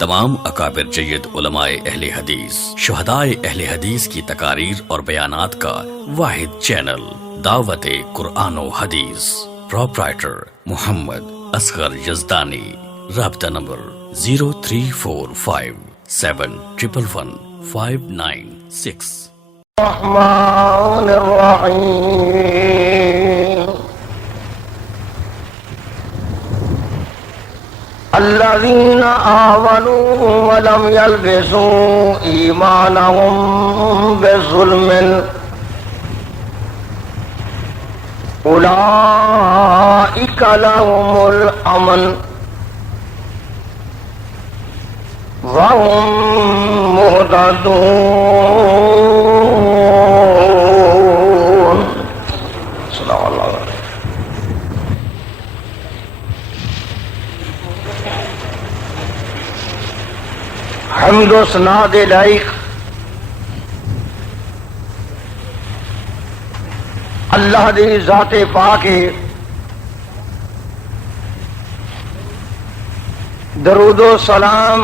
تمام اکابر جید علماء اہل حدیث، شہدائے اہل حدیث کی تقاریر اور بیانات کا واحد چینل دعوت قرآن و حدیث، پروپرائٹر محمد اصغر یزدانی، رابطہ نمبر 0345711596۔ الرحمن الرحیم الذين آمنوا ولم يلبسوا إيمانهم بظلم أولئك لهم الأمن وهم مهتدون۔ صلی اللہ علیہ وسلم۔ حمد و ثنا دے لائق اللہ دی ذات پاک ہے، درود و سلام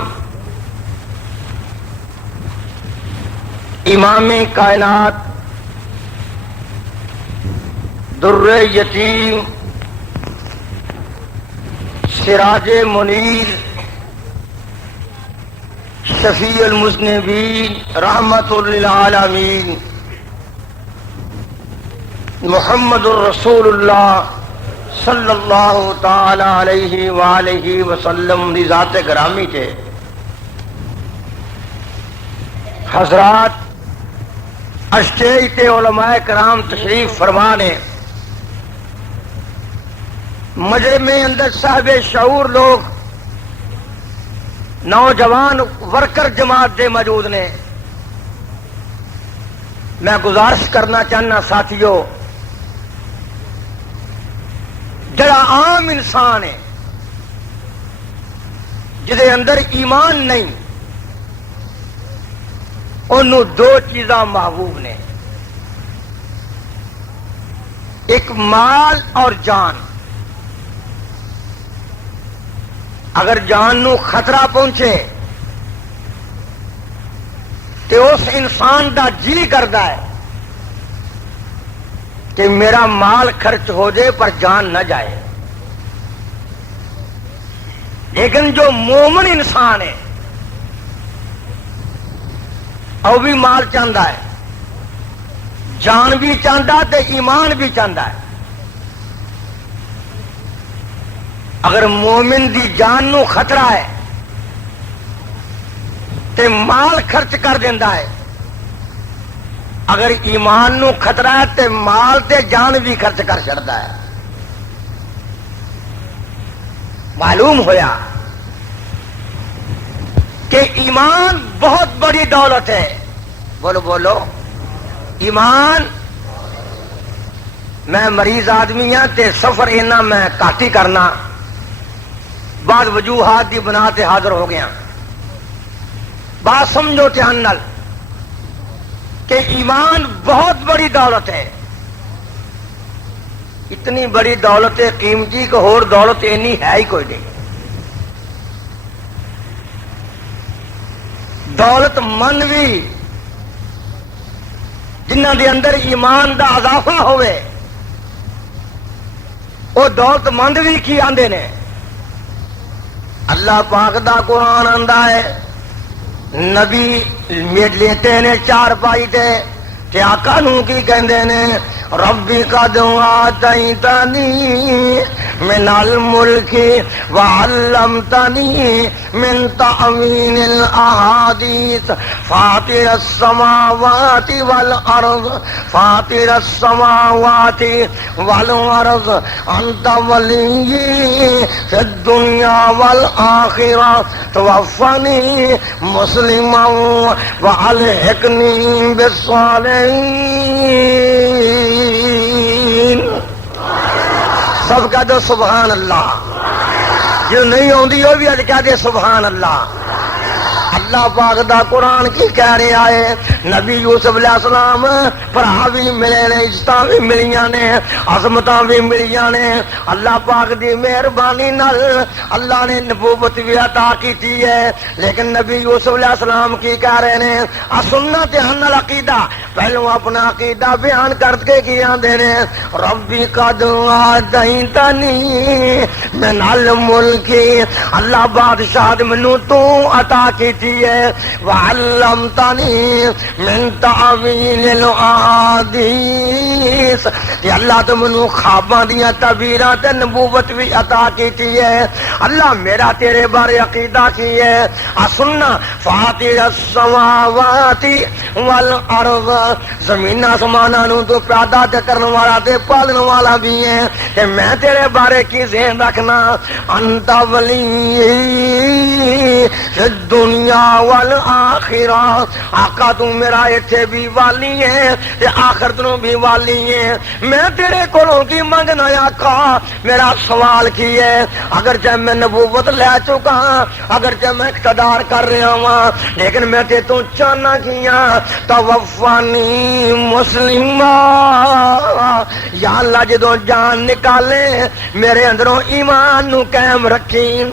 امام کائنات در یتیم سراج منیر شفیع المذنبین رحمت للعالمین محمد الرسول اللہ صلی اللہ تعالی علیہ وآلہ وسلم دی ذات گرامی تھے۔ حضرات اسٹیج تے علماء کرام تشریف فرمانے، مجمع اندر صاحب شعور لوگ، نوجوان ورکر جماعت دے موجود نے۔ میں گزارش کرنا چاہنا ساتھیو، جڑا عام انسان ہے جدے اندر ایمان نہیں، انہوں دو چیزاں محبوب نے، ایک مال اور جان۔ اگر جان نو خطرہ پہنچے تو اس انسان دا جی کردا ہے کہ میرا مال خرچ ہو جائے پر جان نہ جائے۔ لیکن جو مومن انسان ہے وہ بھی مال چاہتا ہے، جان بھی چاہتا ہے، ایمان بھی چاہتا ہے۔ اگر مومن دی جان نو خطرہ ہے تے مال خرچ کر دینا ہے، اگر ایمان نو خطرہ ہے تے مال تے جان بھی خرچ کر چڑھتا ہے۔ معلوم ہویا کہ ایمان بہت بڑی دولت ہے۔ بولو بولو، ایمان۔ میں مریض آدمی ہاں تے سفر اینا میں گھٹ ہی کرنا، بعد وجوہات دی بنا تے حاضر ہو گیا۔ بات سمجھو دھیان نال کہ ایمان بہت بڑی دولت ہے، اتنی بڑی دولت ہے قیمتی کہ اور دولت اینی ہے ہی کوئی نہیں۔ دولت مند بھی جنہ دے اندر ایمان دا اضافہ ہوئے، وہ دولت مند بھی کی آندے نے۔ اللہ پاک دا قرآن آندا ہے، نبی لیتے نے چار پائی تے کہ آقا نو کی کہندے نے، ربی قد آتیتنی من الملک وعلمتنی من تأویل الاحادیث فاطر السماوات والارض فاطر السماوات والارض انت ولی فی الدنیا والآخرہ توفنی مسلما والحقنی بالصالحین۔ سب کہہ دو سبحان اللہ، جو نہیں آتی وہ بھی اج کہہ دے سبحان اللہ۔ اللہ پاک دا قرآن کی کہہ رہا ہے نبی یوسف علیہ السلام بھرا بھی ملے نے عزتاں بھی ملیاں نے عظمتاں بھی ملیاں نے اللہ پاک دی مہربانی نال اللہ نے نبوت بھی عطا کی ہے لیکن نبی یوسف علیہ السلام کی کہہ رہے ہیں سننا دھیان نال عقیدہ پہلو اپنا عقیدہ بیان کر کے کی آندے نے ربی قد آتیتنی من الملک اللہ بادشاہ منو تو عطا کی ہے وعلمتنی من تعویل الاحادیث کہ اللہ تو منو خواباں دیاں تعبیراں تے نبوت بھی عطا کی ہے اللہ میرا تیرے بارے عقیدہ کی ہے سننا فاطر السماوات والارض زمین آسماناں نو تو پیدا کرنے والا تے پالنے والا بھی ہے کہ میں تیرے بارے کی ذہن رکھنا انت ولی دنیا والآخرہ آقا تو میرا ایتھے بھی والی ہے تے آخرت نو بھی والی ہے میں تیرے کولوں کی منگنا آقا میرا سوال کی ہے اگرچہ میں نبوت لے چکا اگرچہ میں اقتدار کر رہا ہوں لیکن میں تے تو چاہنا کیا توفانی مسلمہ یا اللہ جدوں جان نکالے میرے اندروں ایمان نو قائم رکھی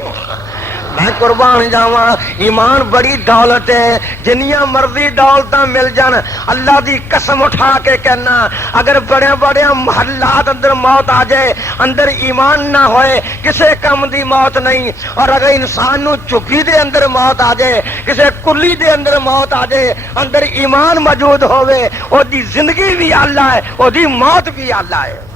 میں قربان جاواں ایمان بڑی دولت ہے جنیاں مرضی دولتاں مل جان اللہ دی قسم اٹھا کے کہنا اگر بڑے بڑے محلات اندر موت آ جائے اندر ایمان نہ ہوئے کسے کم دی موت نہیں اور اگر انسان نو چپی دے اندر موت آ جائے کسے کلی دے اندر موت آ جائے اندر ایمان موجود ہوئے او دی زندگی بھی اللہ ہے او دی موت بھی اللہ ہے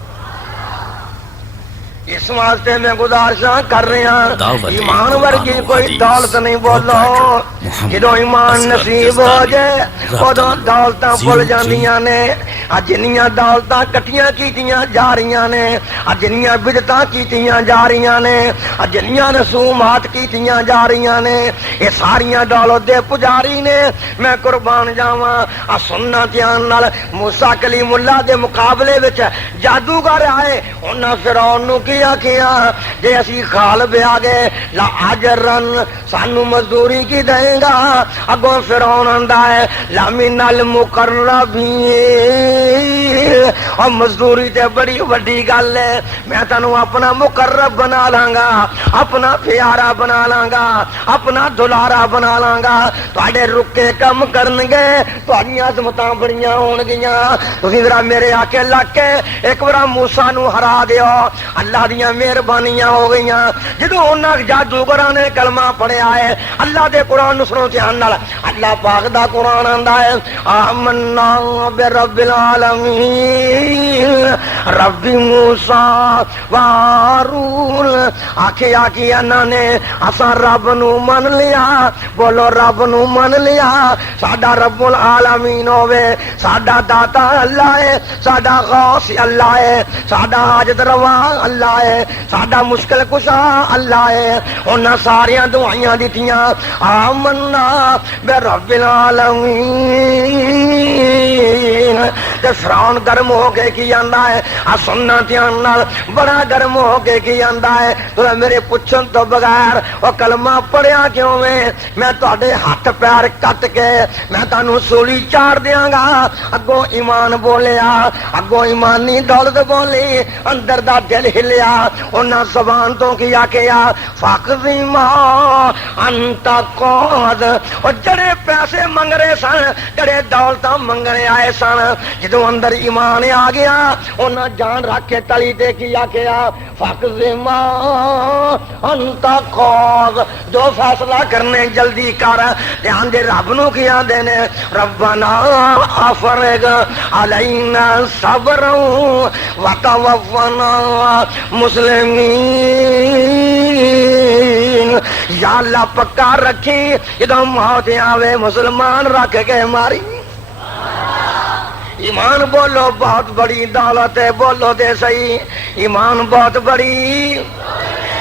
اس واسطے میں گزارشاں کر رہے ہیں ایمان ورگی کوئی دولت نہیں بولو جدو ایمان نصیب ہو جائے ادو دولتاں بھول جاندیاں نے جنیاں دولتاں کٹیاں کیتیاں جا رہیاں نے جنیاں بدعتاں کیتیاں جا رہیاں نے جنیاں رسومات کیتیاں جا رہیاں نے یہ ساریاں دولت دے پجاری نے میں قربان جاواں سننا دھیان نال موسیٰ کلیم اللہ دے مقابلے وچ جادوگر آئے انہاں فرعون نو کیا جے اسی خال بے آگے لا اجرن سانو مزدوری کی دیں گا اگوں فرعون آندا ہے لامن المقربین اور مزدوری تے بڑی وڈی گل ہے میں تانوں اپنا مقرب بنا لاں گا اپنا پیارا بنا لاں گا اپنا دلارا بنا لاں گا تواڈے رکے کم کرن گے تواڈیاں عظمتاں بڑیاں ہون گیاں تسی ذرا میرے آکے لگ کے ایک بار موسیٰ نو ہرا دیو اللہ دیاں مہربانیاں ہو گئیاں جدوں انہاں جادوگراں نے کلمہ پڑھیا ہے اللہ دے قرآن نو سنو دھیان نال اللہ پاک دا قرآن آندا ہے آمنا برب العالمین رب موسیٰ و ہارون آکھی انہاں نے اساں رب نو من لیا بولو رب نو من لیا ساڈا رب العالمین ہوے ساڈا داتا اللہ ہے ساڈا غوث اللہ ہے ساڈا حاجت روا اللہ ہے ساڈا مشکل کشا اللہ ہے انہاں ساریاں دعائیاں دتیاں آمنا برب العالمین تے فرعون گرم ہو کے کی آندا ہے سننا دھیان نال بڑا گرم ہو کے کی آندا ہے تو میرے پوچھن تو بغیر او کلمہ پڑھیا کیوں میں تواڈے ہاتھ پیر کٹ کے میں تانوں سولی چاڑ دیاں گا اگوں ایمان بولیا اگوں ایمانی دولت بولی اندر دا دل ہلیا انہاں زبان تو کیا فاقضی ما انت قاد اور جڑے پیسے منگ رہے سن جڑے دولتاں منگنے آئے سن جدوں اندر ایمان آ گیا انہاں جان رکھ کے تلی تے کیا فاقضی ما انت قاد جو فیصلہ کرنے جلدی کر دھیان دے رب نو کیا دینے ربنا افرغ علینا صبرا وتوفنا مسلمین یا اللہ پکا رکھی جدوں موت آوے مسلمان رکھ کے ماری ایمان بولو بہت بڑی دولت ہے بولو دے صحیح ایمان بہت بڑی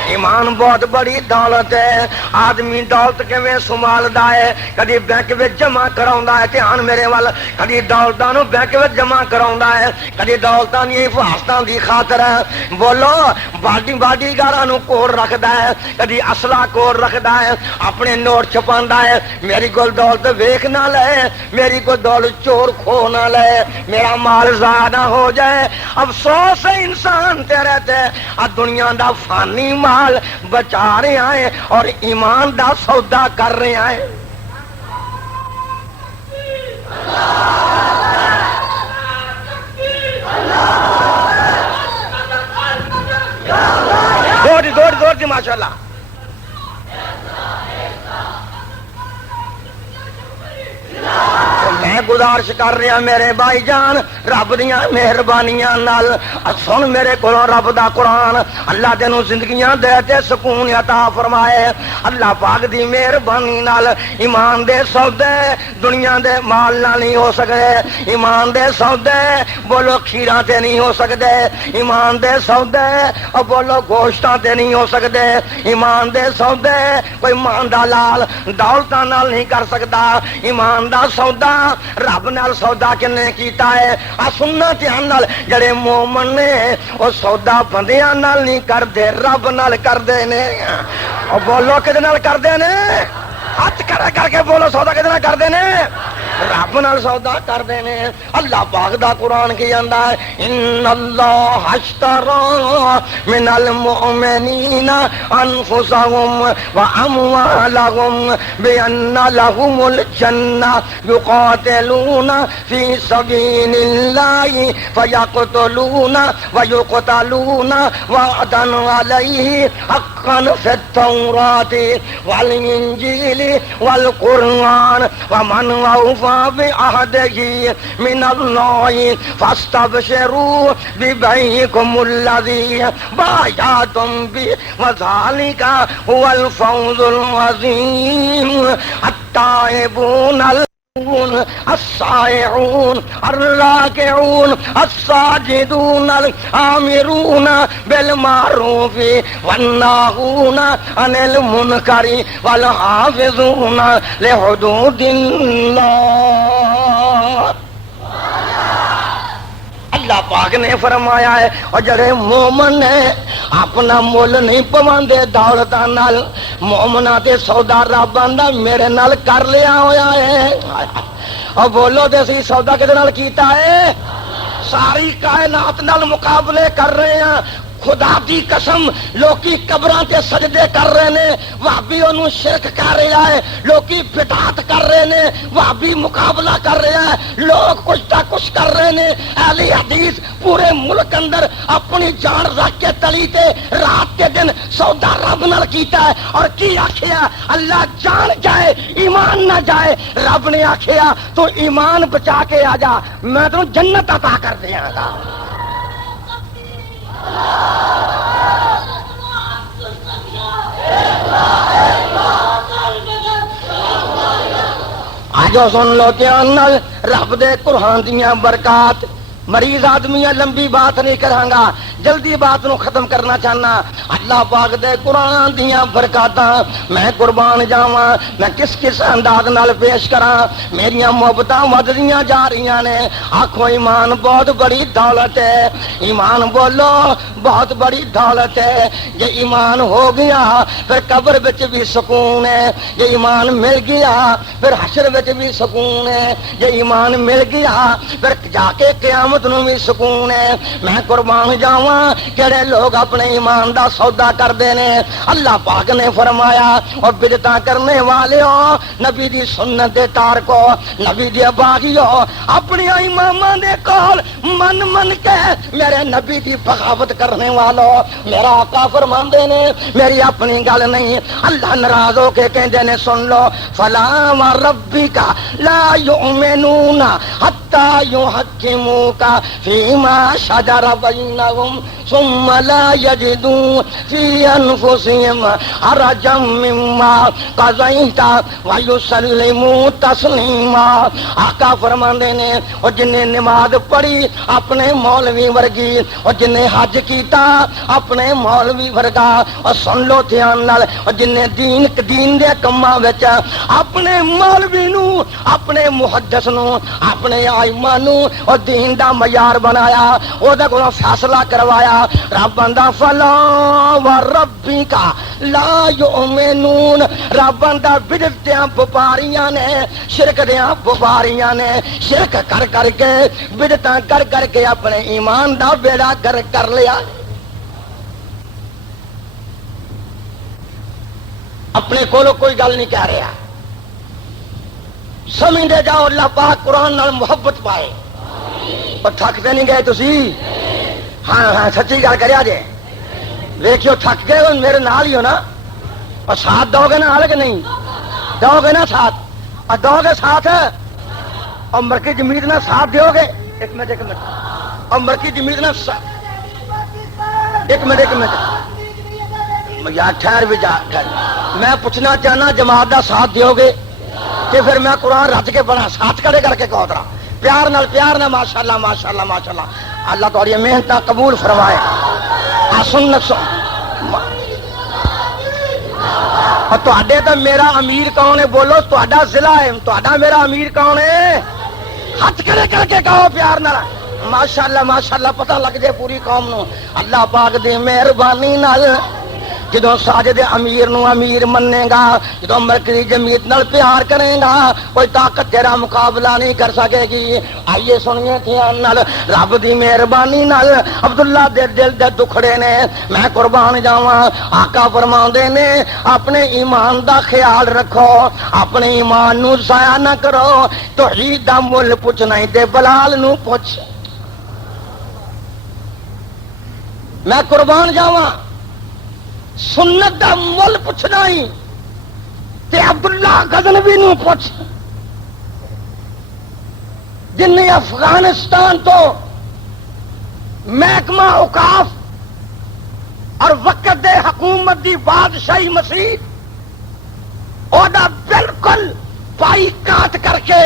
ایمان بہت بڑی دولت ہے. آدمی دولت کیویں سنبھالدا ہے؟ کدی بینک وچ جمع کراوندا ہے، دھیان میرے وال، کدی دولتاں نو بینک وچ جمع کراوندا ہے، کدی دولتاں دی حفاظتاں دی خاطر بولو باڈی گاراں نو کول رکھدا ہے، کدی اسلحہ کول رکھدا ہے، اپنے نوٹ چھپاندا ہے. میری کول دولت ویکھ نہ لے، میری کول دولت چور کھو نہ لے، میرا مال ضائع نہ ہو جائے. افسوس ہے انسان تیرے تے دنیا دا فانی مال بچا رہے ہیں اور ایمان دا سودا کر رہے ہیں. زور دی ماشاءاللہ. میں گزارش کر رہا میرے بھائی جان رب دیاں مہربانیاں نال سن میرے کو رب دا قرآن. اللہ تینوں زندگیاں دے تے سکون عطا فرمائے. اللہ پاک دی مہربانی نال ایمان دے سودے دنیا دے مال نال نہیں ہو سکتے. ایمان دے سودے بولو کھیراں تے نہیں ہو سکتے. ایمان دے سودے بولو گوشتاں تے نہیں ہو سکتے. ایمان دے سودے کوئی ماندا لال دولتاں نال نہیں کر سکتا. ایمان دا سودا رب نال سودا کنے کیتا ہے؟ سننا دھیان نال جڑے مومن نے وہ سودا بندیاں نال نہیں کردے، رب نال کردے نے. بولو کدے نال کردے نے؟ ہاتھ کھڑا کر کے بولو سودا کدے نال کردے نے؟ رب نال سودا کردے نے. اللہ پاک دا قرآن کی آندا ہے ان اللہ اشترى من المؤمنین انفسهم واموالهم بان لهم الجنہ یقاتلون فی سبیل اللہ فیقتلون ویقتلون وعدا علیہ حقا فی التوراۃ والانجیل والقرآن ومن اوفى بعهده من الله فاستبشروا ببيعكم الذي بايعتم به وذلك هو الفوز العظيم. التائبون السائحون الراكعون الساجدون الآمرون بالمعروف والناهون عن المنكر والحافظون لحدود الله. اللہ پاک نے فرمایا ہے اور جڑے مومن نے اپنا مول نہیں پواندے دولتاں نال، مومناں تے سودا رب آندا میرے نال کر لیا ہویا ہے. اور بولو تے سی سودا کدے نال کیتا ہے؟ ساری کائنات نال مقابلے کر رہے ہیں. خدا دی قسم لوکی قبراں تے سجدے کر رہے نے، وہابی انہوں شرک کر رہا ہے. لوکی بدعت کر رہے نے، وہابی مقابلہ کر رہا ہے. لوگ کچھ تا کچھ کر رہے نے. اہل حدیث پورے ملک اندر اپنی جان رکھ کے تلی تے رات کے دن سودا رب نال کیتا ہے. اور کی آکھیا اللہ جان جائے ایمان نہ جائے. رب نے آکھیا تو ایمان بچا کے آ جا میں تو جنت عطا کر دیاں گا. آج سن لو دھیان نال رب دے قرآن دیاں برکات. مریض آدمی لمبی بات نہیں کراں گا، جلدی بات نو ختم کرنا چاہنا. اللہ پاک دے قرآن دیاں برکاتاں میں قربان جاواں میں کس انداز نال پیش کراں. میریاں محبتاں وددیاں جا رہیاں نے. آکھو ایمان بہت بڑی دولت ہے. ایمان بولو بہت بڑی دولت ہے. یہ ایمان ہو گیا پھر قبر وچ بھی سکون ہے. یہ ایمان مل گیا پھر حشر وچ بھی سکون ہے. یہ ایمان مل گیا پھر جا کے قیامت نو بھی سکون ہے. میں قربان جاواں کہڑے لوگ اپنے ایمان دا سودا کردے نے. اللہ پاک نے فرمایا اور بدعتاں کرنے والےو نبی دی سنت دے تارکو نبی دی باغیو اپنی اماماں دے کول من کے میرے نبی دی بغاوت کرنے والو میرا آقا فرماندے نے میری اپنی گل نہیں. اللہ ناراض ہو کے کہندے نے سن لو فلا وربک لا یؤمنون حتی حتى يحكموك فيما شجر بينهم ثم لا يجدوا في أنفسهم حرجا مما قضيت ويسلموا تسلیما. آقا فرماندے نے اور جن نے نماز پڑھی اپنے مولوی ورگی، اور جن نے حج کیتا اپنے مولوی ورگا، اور سن لو دھیان نال، اور جن نے دین دے کماں وچ اپنے مولوی نو، اپنے محدث نو، اپنے ائمہ نو اور دین دا معیار بنایا، او دے کولوں فیصلہ کروایا، رب آندا فلا وربک لا یؤمنون. رب آندا بدعت دیاں وپاریاں نے، شرک دیاں وپاریاں نے شرک کر کر کے، بدعتاں کر کر کے اپنے ایمان دا بیڑا کر لیا. اپنے کولو کوئی گل نہیں کہہ رہا، سمجھتے جاؤ اللہ پاک قرآن نال محبت پائے. اور تھکتے نہیں گئے تسی؟ ہاں ہاں سچی گل کریا جے. ویکھیو تھک گئے ہو میرے نال ہی ہو نا، اور ساتھ دو گے نا حال کہ نہیں دو گے نا ساتھ، اور دو گے ساتھ، اور مرکی جمید نہ ساتھ دیو گے. ایک منٹ اور مرکی جمید نہ ایک منٹ یار ٹھہر بھی جا. میں پوچھنا چاہنا جماعت دا ساتھ دیو گے کہ پھر میں قرآن رج کے بنا ساتھ کھڑے کر کے کہو ترا پیار نال ماشاءاللہ ماشاءاللہ ماشاءاللہ. اللہ تہاڈی محنت قبول فرمائے. سنت اور تہاڈے تے میرا امیر کون ہے؟ بولو تہاڈا ضلع ہے، تہاڈا میرا امیر کون ہے؟ ہاتھ کھڑے کر کے کہو پیار نال ماشاءاللہ ماشاءاللہ، پتہ لگ جائے پوری قوم نو. اللہ پاک دی مہربانی نال جدو ساجد امیر نو امیر منے گا، جدو مرکزی جمعیت نال پیار کرے گا، کوئی طاقت تیرا مقابلہ نہیں کر سکے گی. آئیے سنیے دھیان نال، رب دی مہربانی نال عبداللہ دے دل دے دکھڑے نے میں قربان جاواں. آقا فرماندے نے اپنے ایمان دا خیال رکھو، اپنے ایمان نو ضائع نہ کرو. توحید دا مل پوچھنا ہی تے بلال نو پوچھ. میں قربان جاواں سنت دا مل پوچھنا ہی تے عبداللہ غزنوی نو پوچھ، جن نے افغانستان تو محکمہ اوقاف اور وقت دے حکومت دی بادشاہی مسیح اودا بالکل بائی کاٹ کر کے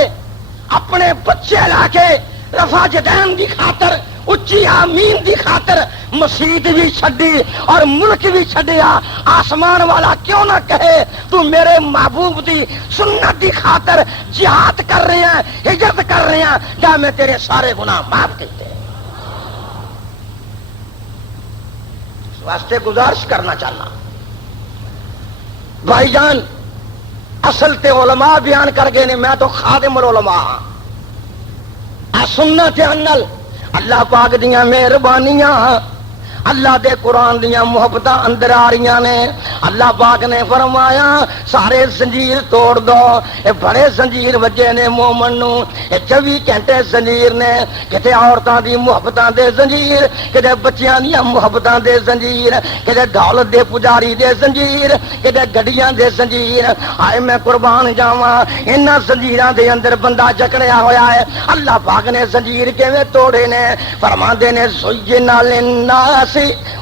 اپنے بچے لا کے رفع جدین دی خاطر، اچھی آمین دی خاطر مسجد بھی چھڈی اور ملک بھی چھڈیا. آسمان والا کیوں نہ کہے تو میرے محبوب دی سنت دی خاطر جہاد کر رہے ہیں، ہجرت کر رہے ہیں، کیا میں تیرے سارے گناہ معاف کرتے ہیں. اس واسطے گزارش کرنا چاہنا بھائی جان، اصل تے علماء بیان کر گئے نے، میں تو خادم العلماء ہاں. سننا دھیان نال اللہ پاک دیاں مہربانیاں، اللہ دے قرآن دیاں محبتاں اندر آ رہی نے. اللہ پاک نے فرمایا سارے زنجیر توڑ دو. اے بڑے زنجیر وجے نے مومن نو، اے 24 گھنٹے زنجیر نے، کتے عورتاں دی محبتاں دے زنجیر، کتے بچیاں دی محبتاں دے زنجیر، کتے دولت دے پجاری دے زنجیر، کتے گڈیاں دے زنجیر. آئے میں قربان جاواں انہاں زنجیراں دے اندر بندہ جکڑیا ہویا ہے. اللہ پاک نے زنجیر کیویں توڑے نے؟ فرماندے نے زینا للناس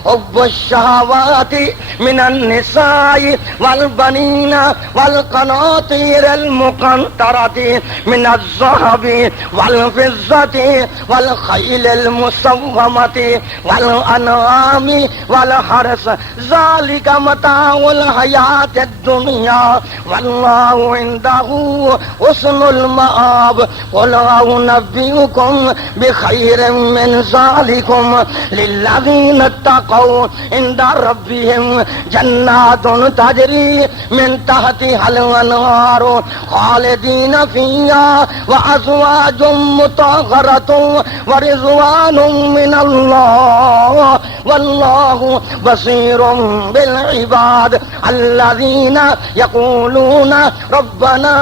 حب الشہوات من النساء والبنین والقناطیر المقنطرۃ من الذهب والفضة والخیل المسومۃ والانعام والحرث ذلک متاع الحیاۃ الدنیا واللہ عنده حسن المآب. قل انبئکم بخیر من ذلکم للذین اتقوا عند ربهم جنات تجری من تحتها الانہار خالدین فیہا وازواج مطہرۃ ورضوان من اللہ واللہ بصیر بالعباد. الذین یقولون ربنا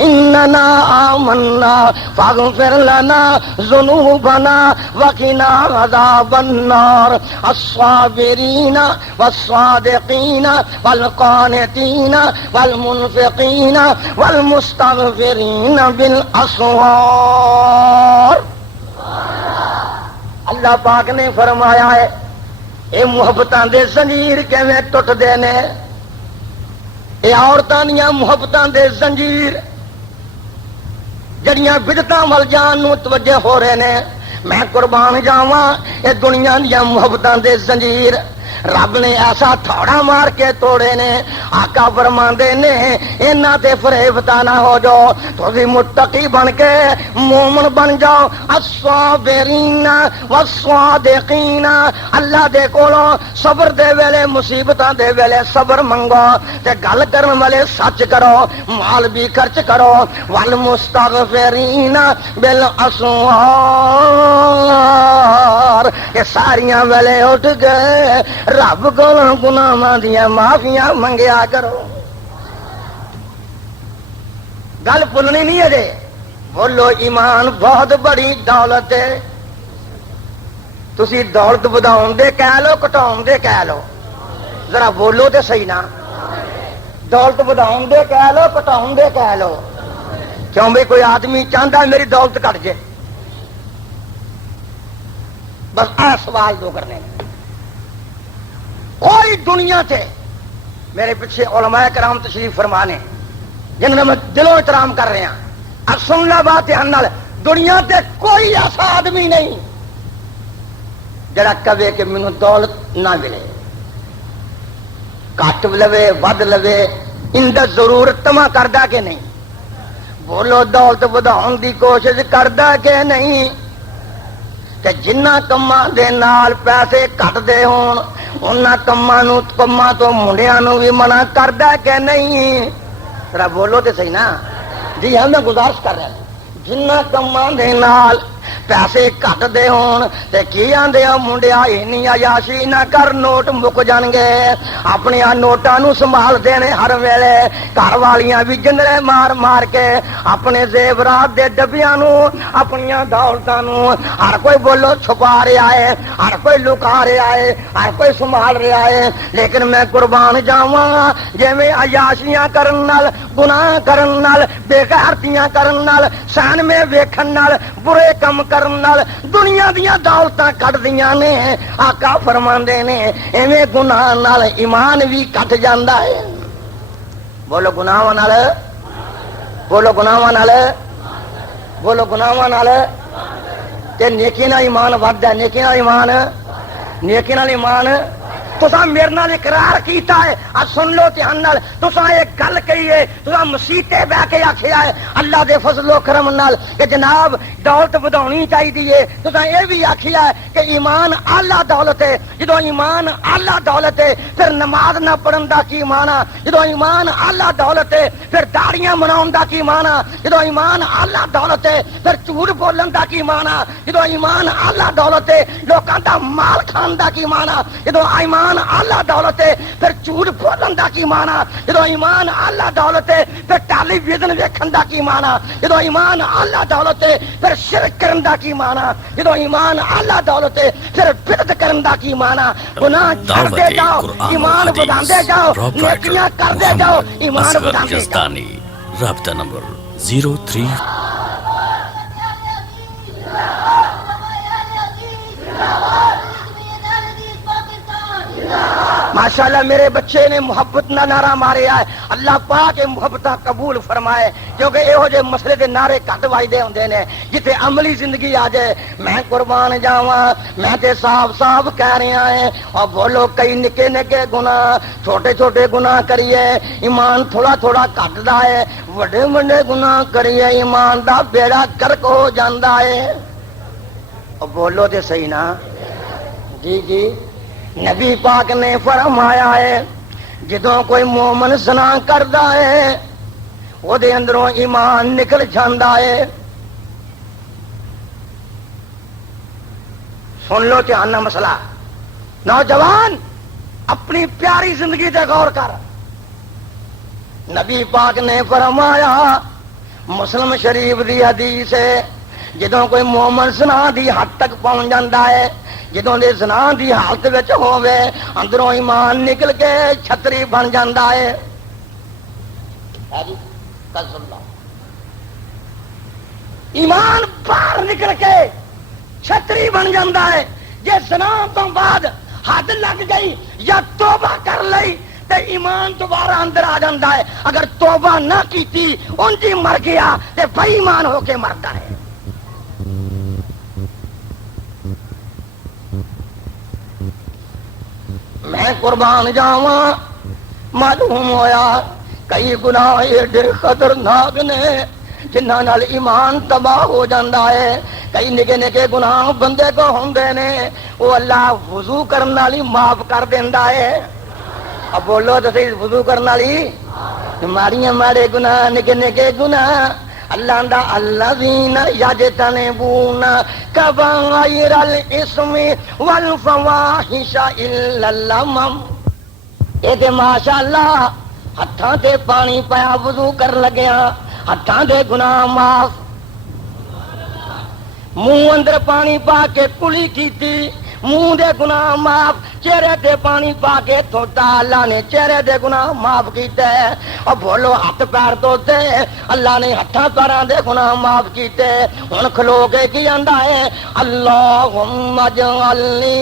اننا آمنا فاغفر لنا ذنوبنا وقنا عذاب النار. الصابرین والصادقین والقانتین والمنفقین والمستغفرین بالاسحار. اللہ پاک نے فرمایا ہے اے محبتاں دے زنجیر کیویں ٹوٹدے نے، اے عورتاں دیاں محبتاں دے زنجیر جڑیاں بدعتاں ول جان نوں توجہ ہو رہے نے، میں قربان جاواں اے دنیا دیاں محبتاں دے زنجیر رب نے ایسا تھوڑا مار کے توڑے نے۔ آقا فرماندے نے انہاں تے فریبتا نہ ہو جاؤ، تسی متقی بن کے مومن بن جاؤ، الصابرین والصادقین، اللہ دے کولوں صبر دے ویلے مصیبتاں دے ویلے صبر منگو تے گل کرن والے سچ کرو، مال بھی خرچ کرو، والمستغفرین بالاسحار، یہ ساریاں ویلے اٹھ گئے رب کو گناہاں دیاں معافیاں منگیا کرو۔ گل بھولنی نہیں ہے جی، بولو ایمان بہت بڑی دولت ہے۔ تسی دولت وداؤن دے کہہ لو کٹاؤن دے کہہ لو، ذرا بولو تے صحیح نا، دولت وداؤن دے کہہ لو کٹاؤن دے کہہ لو۔ کیوں بھئی کوئی آدمی چاہتا ہے میری دولت کٹ جائے؟ بس سوال دو کرنے، کوئی دنیا تے میرے پیچھے علماء کرام تشریف فرما نے جنہوں نے میں دلوں احترام کر رہے ہیں، اب سننا بات دھیان نال، دنیا تے کوئی ایسا آدمی نہیں جڑا کہے کہ مینوں دولت نہ ملے، کٹ لوے ود لوے اندر ضرور تما کردا کہ نہیں؟ بولو دولت وداؤن دی کوشش کردا کہ نہیں؟ کہ جنہ کماں دے نال پیسے کٹ دے ہون انہاں کماں تو منڈیاں نو بھی منع کردا کہ نہیں؟ ذرا بولو تے صحیح نا جی ہاں، میں گزارش کر رہا ہوں جنہ کماں دے نال پیسے کٹ دے ہون تے کی آندے آ منڈیا اینی عیاشی نہ کر، نوٹ مک جان گے، اپنے نوٹاں نو سنبھال دینے ہر ویلے، گھر والیاں بھی جنرے مار مار کے اپنے زیورات دے ڈبیاں نو اپنی دولتاں نو ہر کوئی بولو چھپا رہا ہے، ہر کوئی لکا رہا ہے، ہر کوئی سنبھال رہا ہے، لیکن میں قربان جاواں جویں عیاشیاں کرن نال، گناہ کرن نال، بے غیرتیاں کرن نال، سہن میں ویکھن نال، برے کم کرن نال دنیا دیاں دولتاں کٹ دیاں نے، آقا فرماندے نے ایویں گناہ نال ایمان بھی کٹ جاندا ہے۔ بولو گناہاں نال، بولو گناہاں نال، بولو گناہاں نال تے نیکی نال ایمان وددا ہے، نیکی نال ایمان، نیکی نال ایمان۔ تساں میرے نال اقرار کیتا ہے، سن لو دھیان نال، تساں ایک گل کہی ہے، تساں مسیتے بہ کے آکھیا ہے اللہ دے فضل و کرم نال کہ جناب دولت وداؤنی چاہیے، تساں یہ بھی آکھیا ہے کہ ایمان اعلیٰ دولت ہے۔ جدوں ایمان اعلیٰ دولت ہے پھر نماز نہ پڑھن دا کی مانا؟ جدوں ایمان اعلیٰ دولت ہے پھر داڑیاں مناؤن دا کی مانا؟ جدوں ایمان اعلیٰ دولت ہے پھر جھوٹ بولن دا کی مانا؟ جدوں ایمان اعلیٰ دولت ہے لوکاں دا مال کھان دا کی مانا؟ جدوں ایمان اعلیٰ دولت ہے پھر جھوٹ بولن دا کی مانا؟ جدوں ایمان اعلیٰ دولت ہے پھر ٹیلی ویژن ویکھن دا کی مانا؟ جدوں ایمان اعلیٰ دولت ہے پھر شرک کرن دا کی مانا؟ جدوں ایمان اعلیٰ دولت ہے پھر بدعت کرن دا کی مانا؟ گناہ چھڈدے جاؤ، ایمان وداندے جاؤ، نیکیاں کردے جاؤ، ایمان وداندے جاؤ۔ رابطہ نمبر 03 ماشاءاللہ میرے بچے نے محبت نہ نعرہ ماریا ہے، اللہ پاک محبت قبول فرمائے، کیونکہ یہو جے مسئلے دے نعرے گھٹ وجدے ہوندے نے جتے عملی زندگی آ جائے۔ میں قربان جاواں، میں تے صاف صاف کہہ رہا ہے، اور بولو کئی نکے نکے گناہ چھوٹے چھوٹے گناہ کریے ایمان تھوڑا تھوڑا گھٹدا ہے، وڈے وڈے گناہ کریے ایمان دا بیڑا گرک ہو جاندا ہے۔ اور بولو تے صحیح نا جی جی۔ نبی پاک نے فرمایا ہے جدوں کوئی مومن زنا کردا ہے وہ دے اندروں ایمان نکل جاندا ہے۔ سن لو دھیان نال مسئلہ، نوجوان اپنی پیاری زندگی تے غور کر۔ نبی پاک نے فرمایا، مسلم شریف دی حدیث ہے، جدوں کوئی مومن زنا دی حد تک پہنچ جاندا ہے، جدوں دے زنا دی حالت وچ ہووے اندروں ایمان نکل کے چھتری بن جاندا ہے۔ ایمان باہر نکل کے چھتری بن جاتا ہے. جے زنا تو بعد حد لگ گئی یا توبہ کر لئی تے ایمان دوبارہ اندر آ جاتا ہے. اگر توبہ نہ کیتی انج ہی مر گیا تے بے ایمان ہو کے مرتا ہے. میں قربان جاواں معلوم ہویا کئی گناہ ایڈے خطرناک نے جنہاں نال ایمان تباہ ہو جاتا ہے. کئی نکے نکے گناہ بندے کو ہوندے نے وہ اللہ وضو کرن نال ہی معاف کر دیندا ہے. اب بولو تو صحیح, وضو کرن نال ہی ماڑیاں ماڑے گناہ نکے نکے گناہ اللہ دا الذین یجتنبون کبائر الاسم والفواحش الا اللمم. اے تے ماشاءاللہ ہتھاں تے پانی پایا وضو کر لگیا ہتھاں دے گناہ معاف. منہ اندر پانی پا کے کلی کیتی منہ دے گناہ معاف. چہرے تے پانی پا کے دھوتا اللہ نے چہرے دے گناہ معاف کیتے. اور بولو ہاتھ پیر دھوتے اللہ نے ہتھاں پیراں دے گناہ معاف کیتے. ہن کھلو کے کی آندا ہے اللہم اجعلنی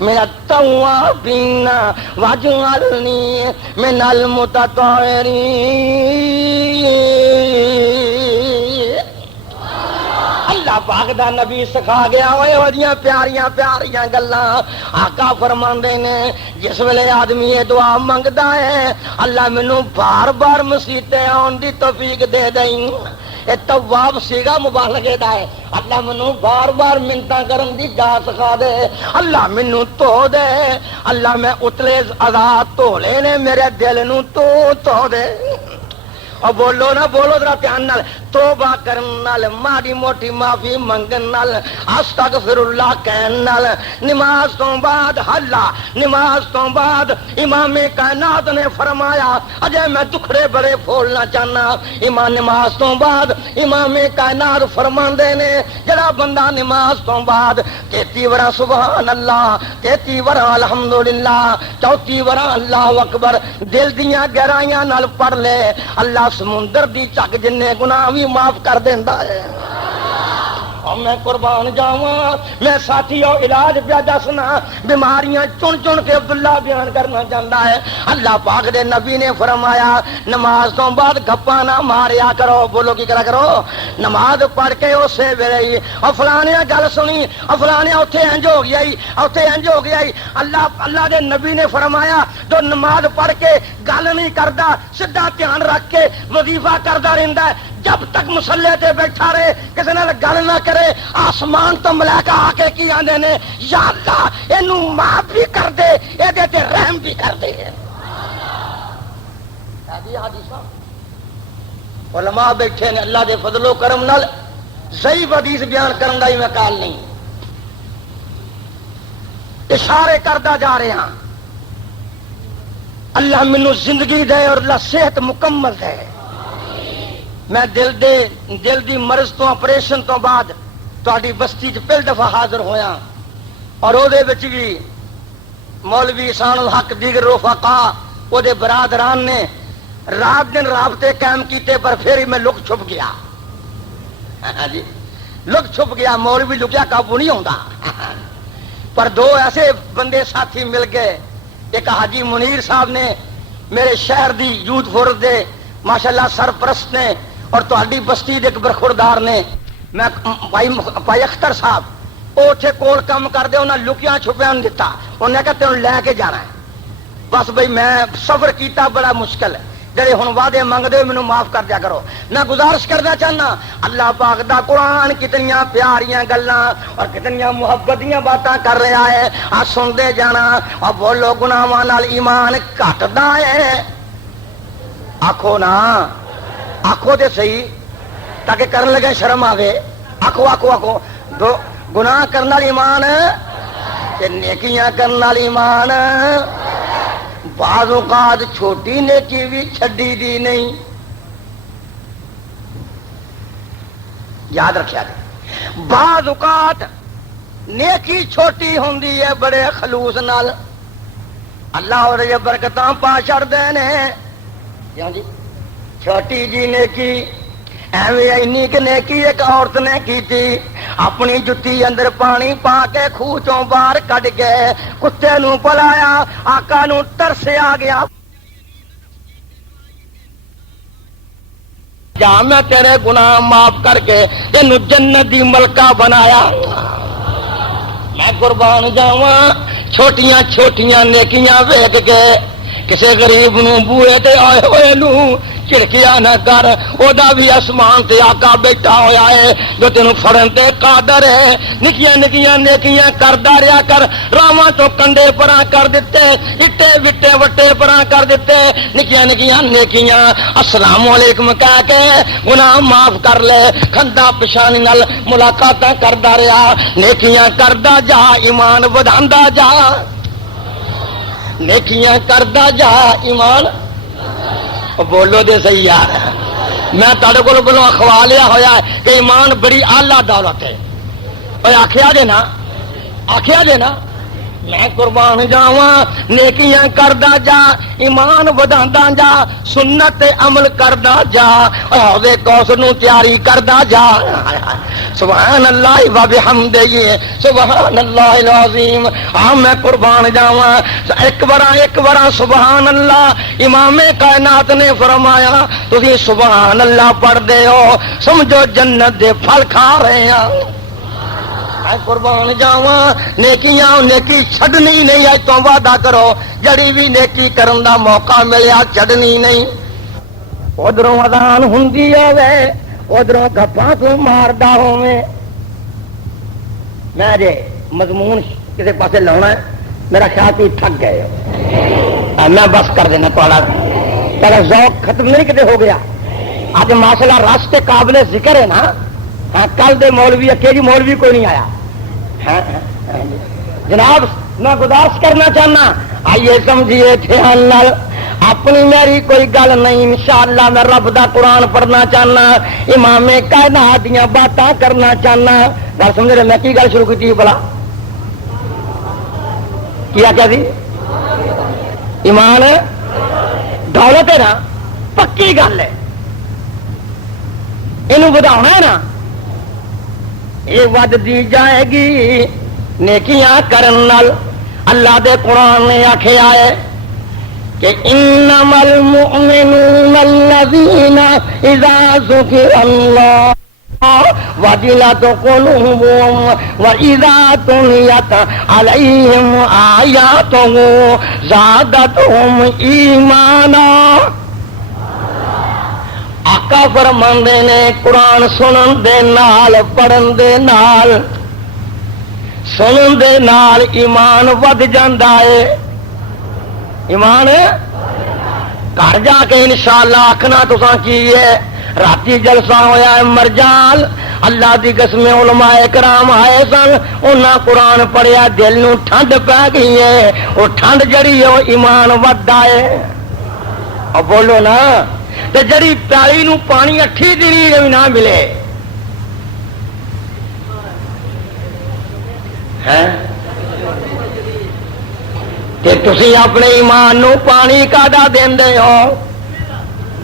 من التوابین واجعلنی من المتطہرین. اللہ پاک دا نبی سکھا گیا ہوئے وہدیاں پیاریاں پیاریاں گلاں. آقا فرماندے نے جس ویلے آدمی یہ دعا منگدا ہے اللہ مینوں بار بار مسیطے آن دی توفیق دے دیں. اے تواب سیگا مبالغے دا ہے. اللہ مینوں بار بار منتاں کرن دی جا سکھا دے. اللہ مینوں تو دے اللہ میں اتلے آزاد دھولے نے میرے دل نوں تو دھو دے. اور بولو نہ بولو ذرا دھیان نال توبہ کرن نال ماڑی موٹی معافی منگن نال استغفر اللہ کہن نال نماز تو بعد حلا نماز تو بعد امام کائنات نے فرمایا اجے میں دکھڑے بڑے پھولنا چاہنا. امام نماز تو بعد امام کائنات فرماندے نے جڑا بندہ نماز تو بعد 33 ورا سبحان اللہ 33 ورا الحمدللہ 34 ورا اللہ اکبر دل دیاں گہرائیاں نال پڑھ لے اللہ سمندر دی چک جنے گناہ بھی معاف کر دیندا ہے. اور میں قربان جاواں میں ساتھیوں علاج پیا دسنا بیماریاں چن چن کے عبداللہ بیان کرنا چاہتا ہے. اللہ پاک دے نبی نے فرمایا نماز تو بعد گپاں نہ ماریا کرو. بولو کی کرا کرو نماز پڑھ کے اسی ویلے ہی اور فلانے گل سنی اور فلانے اتنے انج ہو گیا اتنے انج ہو گیا. اللہ دے نبی نے فرمایا جو نماز پڑھ کے گل نہیں کرتا سیدھا دھیان رکھ کے وظیفہ کرتا رہتا ہے جب تک مسلے تے بیٹھا رہے کسی نال گل نہ کرے آسمان تو ملائکہ آ کے کی آندے نے یا اللہ اینو معاف بھی کر دے اے تے رحم بھی کر دے. علماء بیٹھے نے اللہ دے فضل و کرم نال ضعیف حدیث بیان کرن دا ہی مقال نہیں اشارے کردا جا رہے ہاں. اللہ مینوں زندگی دے اور اللہ صحت مکمل دے. میں دل دی مرض تو آپریشن تو بعد تہاڈی بستی چ پہلی دفعہ حاضر ہویا اور او دے وچ بھی مولوی احسان الحق دیگر رفقا او دے برادران نے رات دن رابطے قائم کیتے پر پھر ہی میں لک چھپ گیا. جی لک چھپ گیا مولوی لکیا قابو نہیں ہوندا. پر دو ایسے بندے ساتھی مل گئے. ایک حاجی منیر صاحب نے میرے شہر دی یوتھ فورس دے ماشاءاللہ سرپرست نے اور تہاڈی بستی دے ایک برخوردار نے. میں بھائی اختر صاحب وہ اتنے کول کام کرتے انہیں لکیاں چھپیاں نہیں دتا. انہیں کہا تینوں لے کے جانا ہے. بس بھائی میں سفر کیتا بڑا مشکل ہے جڑے ہن وعدے منگدے مینوں معاف کر دیا کرو. میں گزارش کرنا چاہنا اللہ پاک دا قرآن کتنیاں پیاریاں گلاں اور کتنیاں محبت دیاں باتاں کر رہا ہے. آ سنتے جانا اور بولو گناہاں نال ایمان گھٹدا ہے. آکھو نا آکھو تے صحیح تاکہ کرن لگے شرم آوے. آکھو آکھو آکھو دو گناہ کرن نال ایمان تے نیکیاں کرن نال ایمان. بعض اوقات چھوٹی نیکی بھی چھڈی دی نہیں. یاد رکھیا جائے بعض اوقات نیکی چھوٹی ہوندی ہے بڑے خلوص نال اللہ اور یہ برکتاں پا چھڑدے نے. جی چھوٹی جی نیکی ایویں اینی کہ نیکی ایک عورت نے کی تھی اپنی جتی اندر پانی پا کے خوہ چوں باہر کڈ کے کتے نو پلایا، آقا نو ترس آ گیا، جا میں تیرے گناہ معاف کر کے تینوں جنت دی ملکہ بنایا۔ میں قربان جاواں چھوٹیاں چھوٹیاں نیکیاں ویکھ کے کسے غریب نو بوئے تے آئے ہوئے نو چڑکیا نہ کر، او دا بھی آسمان تے آقا بیٹھا ہویا ہے جو تینوں پھڑن تے قادر ہے۔ نکیاں نکیاں نیکیاں کردا رہیا کر، راواں تو کنڈے پراں کر دتے، اٹے وٹے وٹے پراں کر دتے، نکیاں نکیاں نیکیاں السلام علیکم کہہ کے گناہ معاف کر لے، کھندا پچھانی نال ملاقاتاں کردا رہیا، نیکیاں کردا جا، ایمان ودھاندا جا، نیکیاں کردا جا، ایمان بولو دے صحیح یار، میں تہاڈے کول بولو اخوا لیا ہویا ہے کہ ایمان بڑی اعلیٰ دولت ہے، اور آکھیا جے نا، آکھیا جے نا، میں قربان جاواں نیکیاں کردا جا، ایمان ودھاندا جا، سنت تے عمل کردا جا، حوض کوثر نو تیاری کردا جا، سبحان اللہ و بحمدہ، سبحان اللہ العظیم۔ ہاں میں قربان جاواں ایک بار سبحان اللہ، امام کائنات نے فرمایا تسی سبحان اللہ پڑھ دے ہو سمجھو جنت دے پھل کھا رہے ہیں۔ میں قربان جاواں نیکیاں نیکی چھڈنی نہیں، اج تو وعدہ کرو جڑی بھی نیکی کرن دا موقع ملیا چھڈنی نہیں۔ ادھروں اذان ہوندی ہوے، ادھروں گپاں تو ماردا ہوویں، میں جے مضمون کسی پاسے لاؤنا ہے، میرا خیال تھی تھک گئے ہو، میں بس کر دینا تھوڑا ذوق ختم نہیں کتے ہو گیا۔ اج ماشاءاللہ رس کے قابل ذکر ہے نا، ہاں کل دے مولوی اکیلی مولوی کوئی نہیں آیا، جناب میں گزارش کرنا چاہنا آئیے سمجھیے دھیان نال، اپنی میری کوئی گل نہیں، انشاءاللہ میں رب دا قرآن پڑھنا چاہنا، امام کائنات دیاں باتاں کرنا چاہنا۔ گل سمجھ رہے میں کی گل شروع کی بلا کیا تھی؟ ایمان دولت ہے نا، پکی گل ہے، یہ بدھاؤنا ہے نا، یہ ود دی جائے گی نیکیاں کرن نال۔ اللہ دے قرآن نے آکھیا ہے کہ انما المؤمنون الذین اذا ذکر اللہ وجلت قلوبهم واذا تليت عليهم آیاته زادتهم ایمانا۔ آقا فرماندے نے قرآن سنن دے نال، پڑھن دے نال، سنن دے نال ایمان ود جاندا ہے، ایمان گھر جا کے انشاءاللہ آکھنا تساں کی ہے، راتی جلسہ ہویا ہے مرجال، اللہ دی قسم علماء کرام آئے سن، انہاں قرآن پڑھیا، دل نو ٹھنڈ پہ گئی ہے، وہ ٹھنڈ جڑی ہے وہ ایمان ودا ہے۔ اور بولو نا، تے جڑی پیالی نو پانی اٹھی دینی نہ ملے تے تسی اپنے ایمان نو پانی کاڈا دیندے ہو۔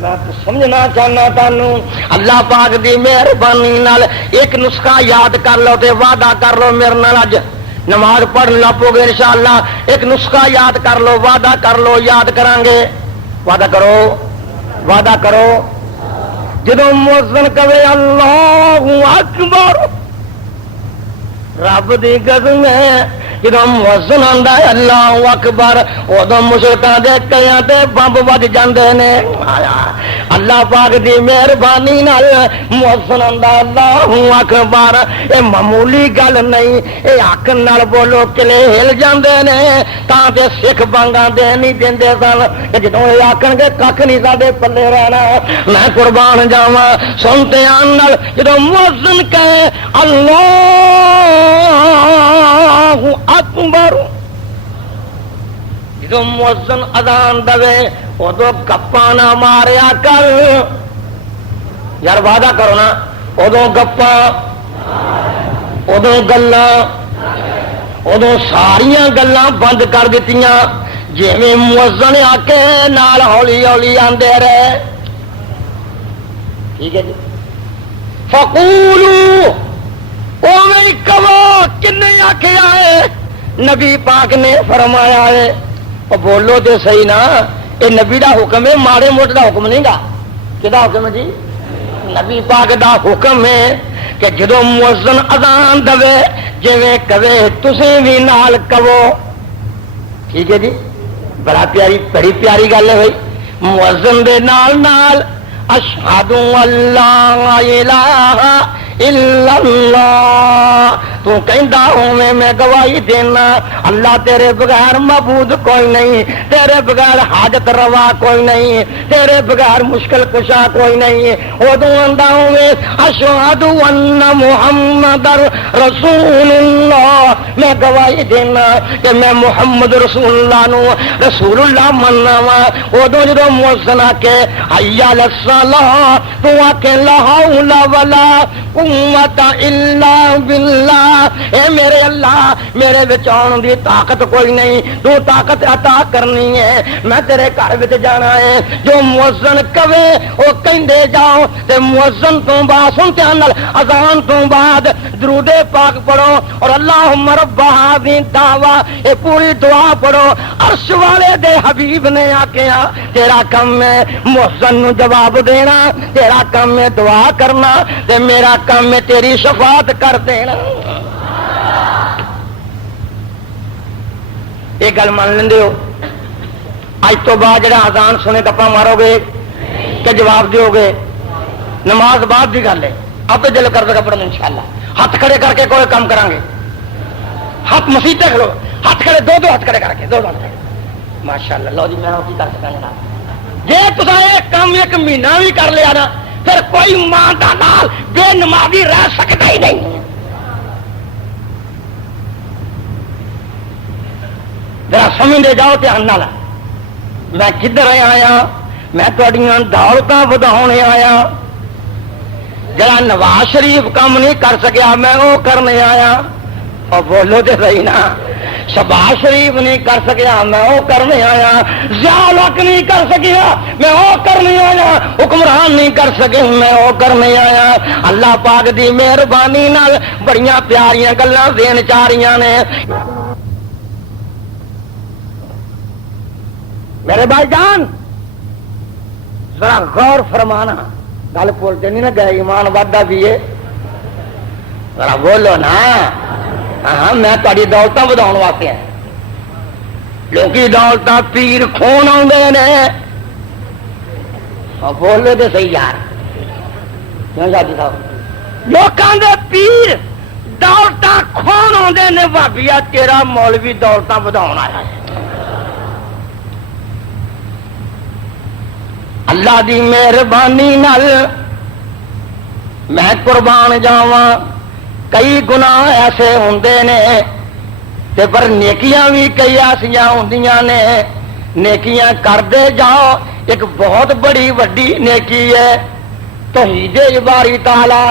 میں سمجھنا چاہنا تانوں اللہ پاک دی مہربانی نال ایک نسخہ یاد کر لو تے وعدہ کر لو میرے نال اج نماز پڑھ لپو گے انشاءاللہ، ایک نسخہ یاد کر لو، وعدہ کر لو، یاد کران گے، وعدہ کرو، وعدہ کرو، جدوں مؤذن کہے اللہ اکبر رب دی قسم ہے، جدوں مؤذن آندا ہے اللہ اکبر ادوں مشرکاں دے کیاں تے بمب وج جاندے نے۔ اللہ پاک دی مہربانی نال مؤذن آندا اللہ اکبر، اے معمولی گل نہیں، اے حق نال بولو کلے ہل جاندے نے، تاں تے سکھ بانگاں دے نہیں دیندے سن کہ جدوں اے آکھن گے ککھ نہیں ساڈے پلے رہنا۔ میں قربان جاواں سنتے آن نال جدوں مؤذن کہے اللہ اکبر، جدوں مؤذن اذان دے ادو گپاں نہ ماریا کر یار، وعدہ کرو نا، ادو گپاں، ادو گلاں، ادو ساریاں گلاں بند کر دتیاں، جویں مؤذن آ کے نال ہولی ہولی آندے رہے، ٹھیک ہے جی۔ فقولوا اوویں ہی کہو کنے آکھیا ہے نبی پاک نے فرمایا ہے او بولو تے صحیح نا اے نبی دا حکم ہے ماڑے موٹے دا حکم نہیں گا کدا حکم ہے جی نبی پاک دا حکم ہے کہ جدو مؤذن اذان دے جویں کہے تسیں بھی نال کہو ٹھیک ہے جی بڑی پیاری گل ہے بھائی مؤذن دے نال نال اشہد اللہ الہ الا اللہ تو کہندا ہوویں میں گواہی دینا اللہ تیرے بغیر معبود کوئی نہیں تیرے بغیر حاجت روا کوئی نہیں تیرے بغیر مشکل کشا کوئی نہیں اودوں آندا ہوویں اشہد ان محمد رسول اللہ میں گواہی دینا کہ میں محمد رسول اللہ نو رسول اللہ مننا وا اودوں جدوں مؤذن آکے حی علی الصلاۃ تو آکے لا حول ولا قوت الا باللہ اے میرے اللہ میرے وچ آن دی طاقت کوئی نہیں تو طاقت عطا کرنی ہے میں تیرے گھر وچ جانا ہے جو مؤذن کہے او کہندے جاؤ تے مؤذن تو بعد سن دھیان نال اذان تو بعد درود پاک پڑھو اور اللہم رب ہذہ الدعوہ اے پوری دعا پڑھو عرش والے دے حبیب نے آکھیا تیرا کم ہے مؤذن نو جواب دینا تیرا کم ہے دعا کرنا تے میرا کم ہے تیری شفاعت کر دینا یہ گل مان لیندے ہو اج تو بعد جڑا اذان سنے گپا مارو گے کہ جواب دیو گے نماز بعد کی گل ہے آپ دل کر دے گا پڑھنے انشاءاللہ ہاتھ کھڑے کر کے کوئی کام کریں گے ہاتھ مسیح کھڑو ہاتھ کھڑے دو ہاتھ کھڑے کر کے دو ہاتھ کھڑے ماشاءاللہ لو جی میں کی کر سکا جناب جی تصا یہ کام ایک مہینہ بھی کر لیا نا پھر کوئی ماں کا نال بے نمازی رہ سکتا ہی نہیں ذرا سمجھتے جاؤ دھیان نال میں کدھر آیا میں تھوڑیاں دولتاں وداؤنے آیا جڑا نواز شریف کام نہیں کر سکیا میں وہ کرنے آیا اور بولو تے صحیح نا شہباز شریف نہیں کر سکیا میں وہ کرنے آیا ضیاء الحق نہیں کر سکیا میں وہ کرنے آیا حکمران نہیں کر سکے میں وہ کرنے آیا اللہ پاک دی مہربانی نال بڑیاں پیاریاں گلاں دین چاریاں نے میرے بھائی جان ذرا غور فرمانا گل بولتے نہیں نا گئے ایمان وعدہ بھی ہے ذرا بولو نا ہاں میں تاری دولتاں وداؤن واسطے ہیں لوکی دولتاں پیر کھون آندے نے بولو تو صحیح یار کیوں شادی صاحب لوکاں دے پیر دولتاں کھون آندے نے بھابیا تیرا مولوی دولتاں وداؤن آیا ہے اللہ دی مہربانی نال میں قربان جاواں کئی گناہ ایسے ہوندے نے تے پر نیکیاں بھی کئی ایسیاں ہوندیاں نے نیکیاں کردے جاؤ ایک بہت بڑی وڈی نیکی ہے توحید باری تعالی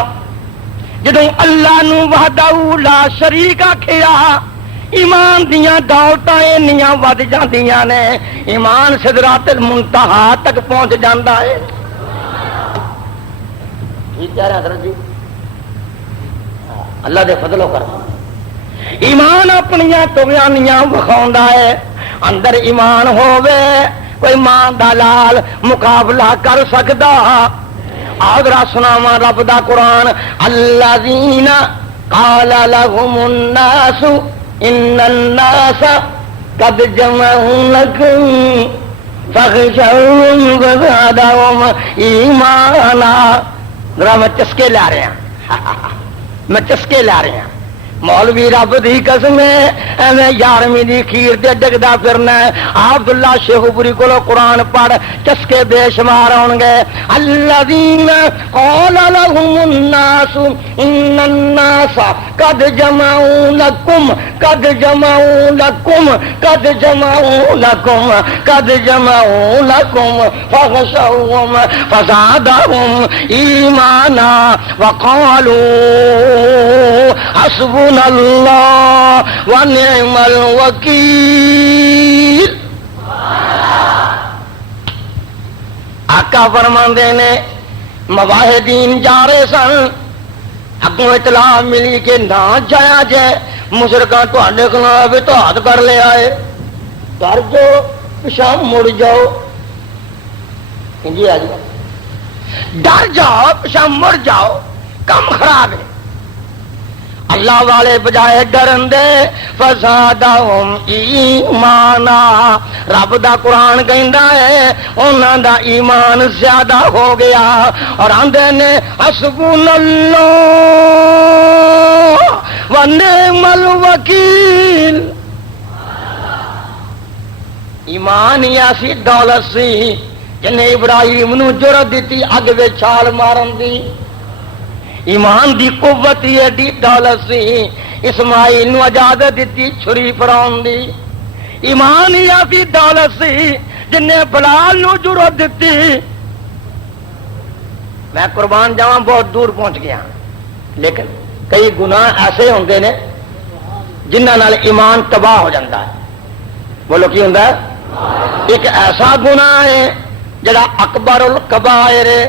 جدوں اللہ نو وحدہ لا شریک آکھیا ایمان دیاں دولتاں انیاں ود جاندیاں نے ایمان سدرات المنتہا تک پہنچ جاندا ہے ٹھیک کہہ رہا حضرت جی اللہ دے فضل و کرم ایمان اپنیاں تویانیاں وکھاوندا ہے اندر ایمان ہووے کوئی ماں دا لال مقابلہ کر سکدا آدرا سناواں رب دا قرآن الذین قال لهم الناس ان الناس قد جمعوا لكم فاخشوهم فزادهم ایمانا ذرا میں چسکے لا رہے ہیں میں چسکے لا رہے ہیں مولوی رب دی قسم ہے یارویں دی کھیر تے ڈگدا پھرنا ہے عبداللہ شیخ پوری کولو قرآن پڑھ چسکے بے شمار ہون گے الذین قال لهم الناس ان الناس قد جمعوا لكم قد جمعوا لكم قد جمعوا لكم قد جمعوا لكم فخشوهم فزادهم ایمانا وقالوا حسبنا اللہ ونعم الوکیل آقا فرماندے نے مواہدین جا رہے سن اگوں اطلاع ملی کہ نہ جایا جائے مشرکاں تواڈے خلاف اتحاد کر لیا ہے، ڈر جاؤ پچھا مڑ جاؤ، جی آ جاؤ، ڈر جاؤ پچھا مڑ جاؤ، کم خراب ہے۔ اللہ والے بجائے ڈرن دے فزادہم ایمانا، رب دا قرآن کہندا ہے انہاں دا ایمان زیادہ ہو گیا، اور آندے نے حسبنا اللہ و نعم الوکیل۔ ایمان یا سی دولت سی جن ابراہیم نو جرأت دیتی اگ وچ چھال مارن دی، ایمان دی قوت ایڈی دولت سی اسماعیل نو اجازت دیتی چھری پڑاؤن دی، ایمان یا سی دولت سی جن نے بلال نو جرأت دیتی۔ میں قربان جاواں بہت دور پہنچ گیا، لیکن کئی گناہ ایسے ہوندے نے جنہاں نال ایمان تباہ ہو جاتا ہے۔ بولو کی ہوندا ہے؟ ایک ایسا گناہ ہے جڑا اکبر الکبائر ہے،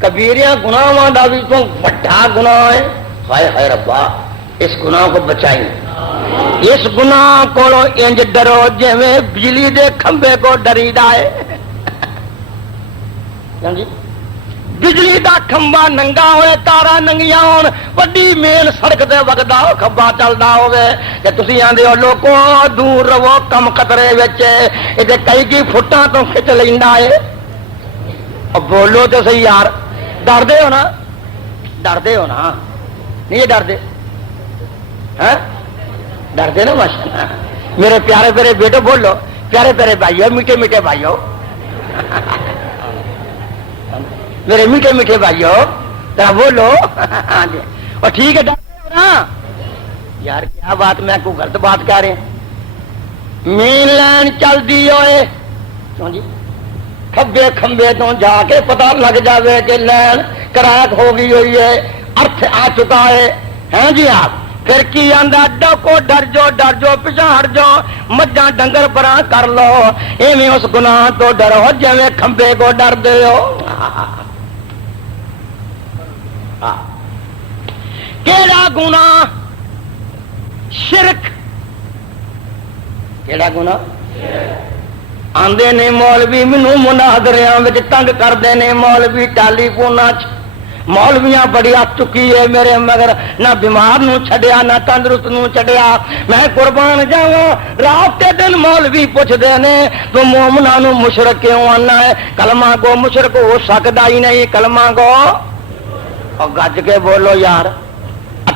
کبیریاں گناہاں دا بھی تو بڑا گناہ ہے۔ ہائے ہائے ربا اس گناہ کو بچائیں، اس گناہ کو انج ڈرو جویں بجلی دے کھمبے کو ڈریدا ہے۔ جی بجلی دا کھمبا ننگا ہوئے، تارا ننگیاں ہون، وڈی مین سڑک تے وگدا ہو کھمبا چلدا ہوے تے تسی آندے ہو لوکو دور رہو کم خطرے وچ، اے کئی کی فٹاں تو کھچ لیندا ہے۔ اب بولو تو صحیح یار، ڈردے ہو نا؟ ڈردے ہو نا؟ نہیں ڈردے؟ ہاں ڈردے نا ماشاءاللہ۔ میرے پیارے پیارے بیٹو بولو، پیارے پیارے بھائیو، میٹھے میٹھے بھائیو، میرے میٹھے میٹھے بھائیو ذرا بولو۔ اور ٹھیک ہے ڈرتے ہو نا یار؟ کیا بات، میں کوئی غلط بات کہہ رہے ہیں؟ مین لائن چل دی ہوئے کیوں جی، کھبے کھمبے تو جا کے پتہ لگ جاوے کہ لائن کریک ہو گئی ہوئی ہے، ارتھ آ چکا ہے۔ ہیں جی آپ پھر کی آندا ڈکو، ڈر جو پیچھا ہٹ جاؤ، مجھاں ڈنگر پراں کر لو، ایویں اس گناہ تو ڈرو جویں کھمبے کو ڈر دے ہو۔ کیڑا گناہ؟ شرک۔ کیڑا گناہ؟ آندے نے مولوی مینوں مناظریاں وچ تنگ کردے نے، مولوی ٹیلی فوناں چ مولویاں بڑی آ چکی ہے میرے مگر، نہ بیمار نو چھڈیا نہ تندرست نو چھڈیا۔ میں قربان جاواں رات تے دن مولوی پوچھدے نے تو مومناں نو مشرک کیوں آنا ہے؟ کلمہ گو مشرک ہو سکدا ہی نہیں، کلمہ گو۔ اور گج کے بولو یار،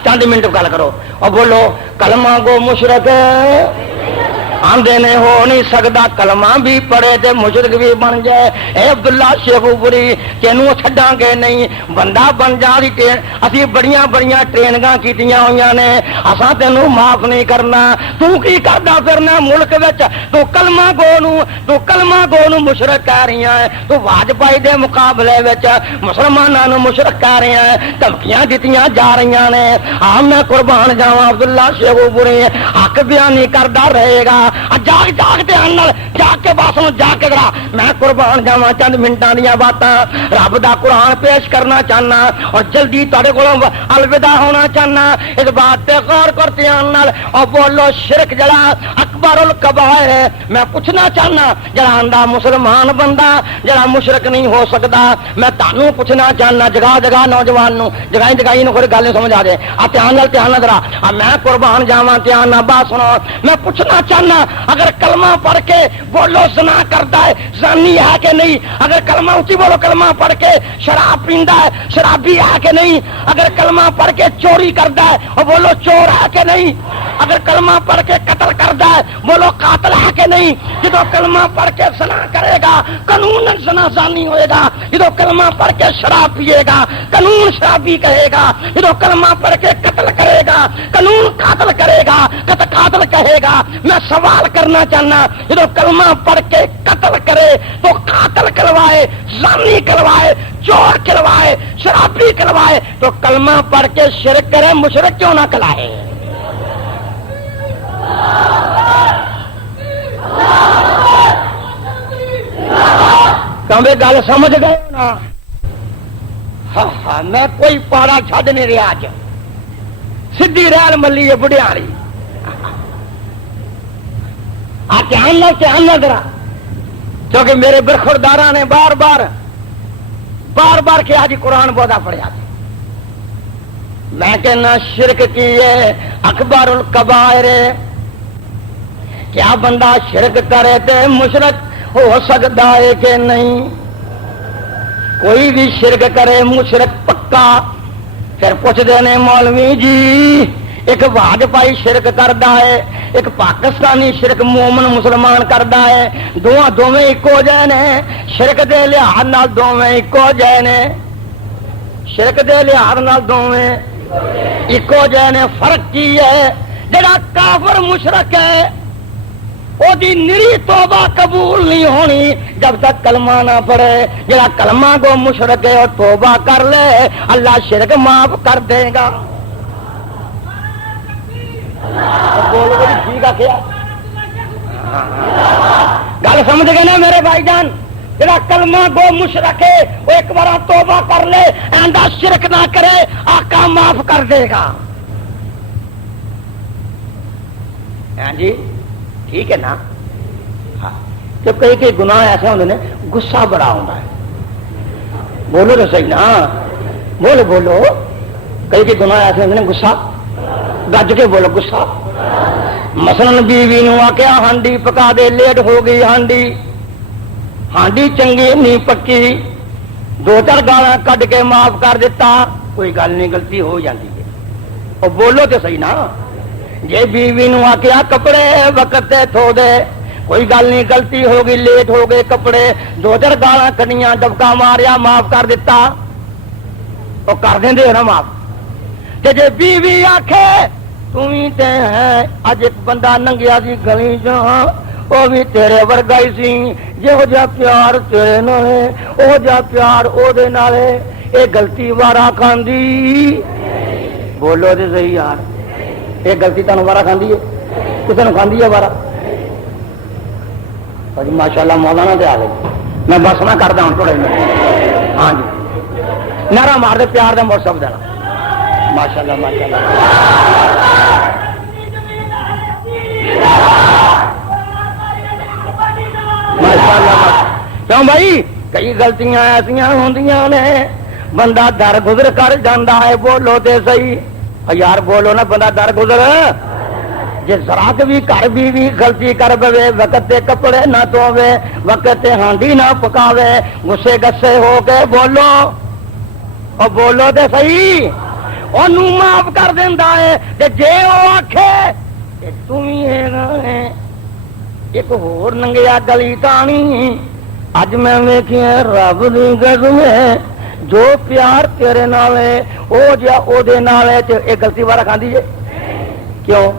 چند منٹ گل کرو اور بولو کلمہ گو مشرک آندے نے ہو نہیں سکتا، کلمہ بھی پڑھے تے مشرک بھی بن جائے۔ اے عبداللہ شیخ پوری تینوں چھڈاں گے نہیں، بندہ بن جا دی ٹرین، اسی بڑیاں بڑیاں ٹریننگاں کیتیاں ہوئیاں نے، اساں تینوں معاف نہیں کرنا۔ تو کی کردا پھرنا ملک وچ؟ تو کلمہ گو نو مشرک کہہ رہی ہیں، تو واجپائی دے مقابلے وچ مسلماناں نو مشرک کہہ رہی ہیں، دھمکیاں دتیاں جا رہی نے۔ میں قربان جاواں عبداللہ شیخ پوری حق بیان نہیں کردا رہے گا، جاگ جاگ دھیان نال جاگ کے باسوں جا کے ذرا میں قربان جاواں چند منٹاں دیاں باتاں رب دا قرآن پیش کرنا چاہنا اور جلدی تہاڈے کولوں الوداع ہونا چاہنا۔ اس بات تے غور کر دھیان نال اور بولو شرک جڑا اکبر الکبائر ہے۔ میں پوچھنا چاہنا جڑا آندا مسلمان بندہ جڑا مشرک نہیں ہو سکدا، میں تانوں پوچھنا چاہنا جگہ جگہ نوجوان نو جگائی نو کوئی گل نہیں سمجھ آ جائے دھیان نال ذرا میں قربان جاواں دھیان نال بات سنو۔ میں پوچھنا چاہنا اگر کلمہ پڑھ کے بولو زنا کرتا ہے زانی ہے کہ نہیں؟ اگر کلمہ اونچی بولو کلمہ پڑھ کے شراب پیندا ہے شرابی ہے کہ نہیں؟ اگر کلمہ پڑھ کے چوری کرتا ہے اور بولو چور ہے کہ نہیں؟ اگر کلمہ پڑھ کے قتل کرتا ہے بولو قاتل ہے کہ نہیں؟ جدو کلمہ پڑھ کے زنا کرے گا قانون زنا زانی ہوئے گا، جدو کلمہ پڑھ کے شراب پیے گا قانون شرابی کہے گا، جدو کلمہ پڑھ کے قتل کرے گا قانون قاتل کرے گا، قاتل کہے گا۔ میں سوال کرنا چاہنا جدو کلمہ پڑھ کے قتل کرے تو قاتل کلوائے، زانی کلوائے، چور کلوائے، شرابی کلوائے، تو کلمہ پڑھ کے شرک کرے مشرک کیوں نہ کلائے؟ کہاں گل سمجھ گئے نا؟ ہاں میں کوئی پاڑا چھڈ نہیں رہا اج سیدھی ریل ملی ہے بڑھیا والی آ دھیان نہ ذرا کیونکہ میرے برخوردار نے بار بار کیا جی قرآن بہت پڑھیا میں کہنا شرک کی ہے اکبر الکبائر کیا بندہ شرک کرے تو مشرک ہو سکتا ہے کہ نہیں کوئی بھی شرک کرے مشرک پکا پھر پوچھتے ہیں مولوی جی ایک واجپائی شرک کرتا ہے ایک پاکستانی شرک مومن مسلمان کرتا ہے دونوں ایکو جے نے شرک دے لحاظ نال دونوں ایکو جے نے شرک دے لحاظ نال دونوں ایکو جے نے فرق کی ہے جڑا کافر مشرک ہے وہ دی نری توبہ قبول نہیں ہونی جب تک کلمہ نہ پڑھے جڑا کلمہ کو مشرک ہے اور توبہ کر لے اللہ شرک معاف کر دے گا گل سمجھ گئے نا میرے بھائی جان جڑا کلمہ گو مشرک ہے وہ ایک بار توبہ کر لے آئندہ شرک نہ کرے آقا معاف کر دے گا ہاں جی ٹھیک ہے نا ہاں تو کئی گناہ ایسے ہوتے ہیں غصہ بڑا ہوتا ہے بولو تو صحیح نا بولو کئی گناہ ایسے ہوتے ہیں غصہ گج کے بولو غصہ مثلا بیوی نو آخیا ہانڈی پکا دے لیٹ ہو گئی ہانڈی چنگی نہیں پکی 2-4 گالاں کڈ کے معاف کر دیتا کوئی گل نہیں غلطی ہو جاتی ہے اور بولو تو صحیح نا جے بیوی نو آخیا کپڑے وقت تے دھو دے کوئی گل نہیں غلطی ہو گئی لیٹ ہو گئے کپڑے 2-4 گالاں کڈیاں دبکا ماریا معاف کر دیتا وہ کر دیں نا معاف تے جے بیوی آکھے تم ہی تے ہے اج ایک بندہ ننگیا سی گلی جہاں وہ بھی تیرے ورگا ہی سی جہو جا پیار تیرے نالے او جا پیار او دے نالے اے غلطی وارا کھاندی بولو تے صحیح یار یہ گلتی تمہیں وارا کھاندی ہے کسی نے کھاندی ہے وارا جی ماشاء اللہ مولانا دے آ گئے میں بس نہ کردا ہوں تھوڑے ہاں جی نعرہ مار دے پیار دے مڑ سب دینا ماشاء اللہ ماشاء اللہ کیوں بھائی کئی غلطیاں ایسا ہوندیاں نے بندہ در گزر کر جانا ہے بولو تے صحیح یار بولو نا بندہ در گزر جی ذرا بھی گھر بھی غلطی کر پوے وقت تے کپڑے نہ دھوے وقت تے ہانڈی نہ پکاوے غصے گسے ہو کے بولو اور بولو تے صحیح انہوں معاف کر دینا ہے جے وہ آکھے تم ہی ہے ایک ہور ننگیا گلی تانی اج میں ویکھیا رب دی قسم ہے جو پیار تیرے نال ہے او جا او دے نال ہے تے اے غلطی والا کھاندی ہے کیوں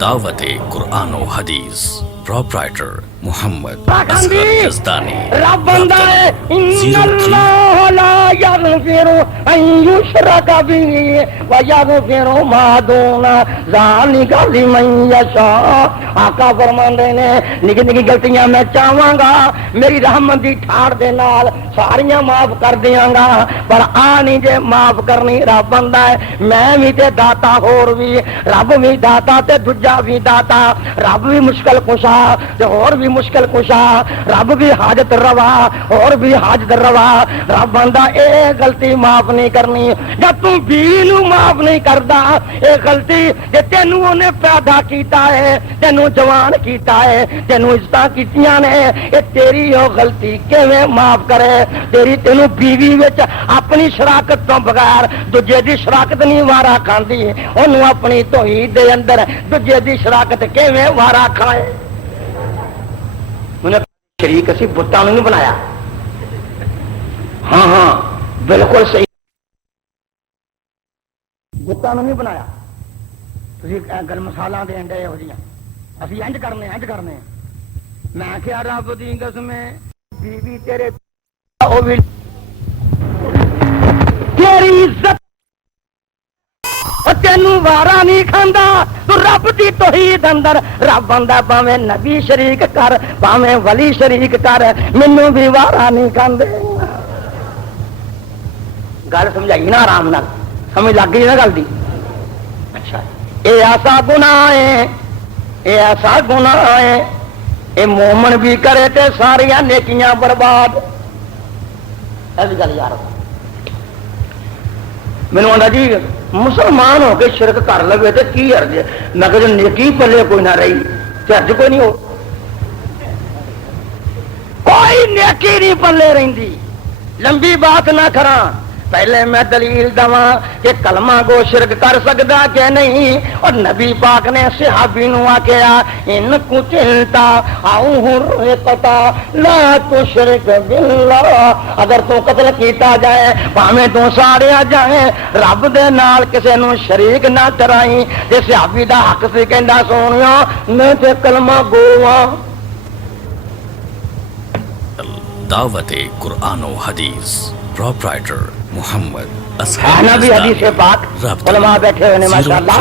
دعوت قرآن و حدیث پروپرائٹر محمد اصغر یزدانی رب بندہ ہے ان اللہ لا یغفر ان یشرک به ویغفر ما دون ذلک لمن یشاء آقا فرماندے نے نکی نکی غلطیاں میں چاہواں گا میری رحمت دی ٹھاڑ دے نال ساریاں معاف کر دیاں گا پر آ نہیں جے معاف کرنی رب بندہ ہے میں بھی تے داتا ہور بھی رب بھی داتا تے دوجا بھی داتا رب بھی مشکل کشا تے اور بھی مشکل کشا رب بھی حاجت روا اور بھی حاجت روا رب بندہ اے غلطی معاف نہیں کرنی جب تم بیوی نو معاف نہیں کردا اے غلطی جے تینوں اونے پیدا کیتا ہے تینوں جوان کیتا ہے تینوں عزتاں کیتیاں نے اے تیری او غلطی کیویں معاف کرے تیری تینوں بیوی وچ اپنی شراکت تو بغیر دوجے دی شراکت نہیں وارا کھاندی اونوں اپنی توحید دے اندر دوجے دی شراکت کیویں وارا کھائے انہیں شریک اسی بتاں نہیں بنایا ہاں ہاں بالکل صحیح بتاں نہیں بنایا تسی گل مثالاں دین دے ہو جیاں اسی انج کرنے میں کیا رب دی قسم بیوی تیرے او بھی تیری عزت تینوں وارا نہیں کھاندا تو رب دی توحید اندر رب آندا پاویں نبی شریک کر پاویں ولی شریک کر مینوں بھی وارا نہیں کھاندے گل سمجھائی نا آرام نال سمجھ لگ گئی نا گل دی اچھا اے ایسا گناہ ہے اے ایسا گناہ ہے اے مومن بھی کرے تے ساریاں نیکیاں برباد ایسی گل یار مینوں آندا جی مسلمان ہو کے شرک کر لوے تے کی حرج ہے میں کہ نیکی پلے کوئی نہ رہی تے حرج کوئی نہیں ہو کوئی نیکی نہیں پلے رہندی لمبی بات نہ کراں پہلے میں دلیل دواں کہ کلمہ گو شرک کر سکدا کہ نہیں اور نبی پاک نے صحابی نو آکھیا ان قتلتا او حرقتا لا تشرک باللہ اگر تو قتل کیتا جائے بھاویں تو ساڑیا جائے رب دے نال کسے نو شریک نہ کرائی تے صحابی دا حق سی کہندا سونیا میں تے کلمہ گو ہاں دعوت قرآن و حدیث پروپرائٹر محمد نبی حدیث پاک علماء بیٹھے ہوئے ماشاءاللہ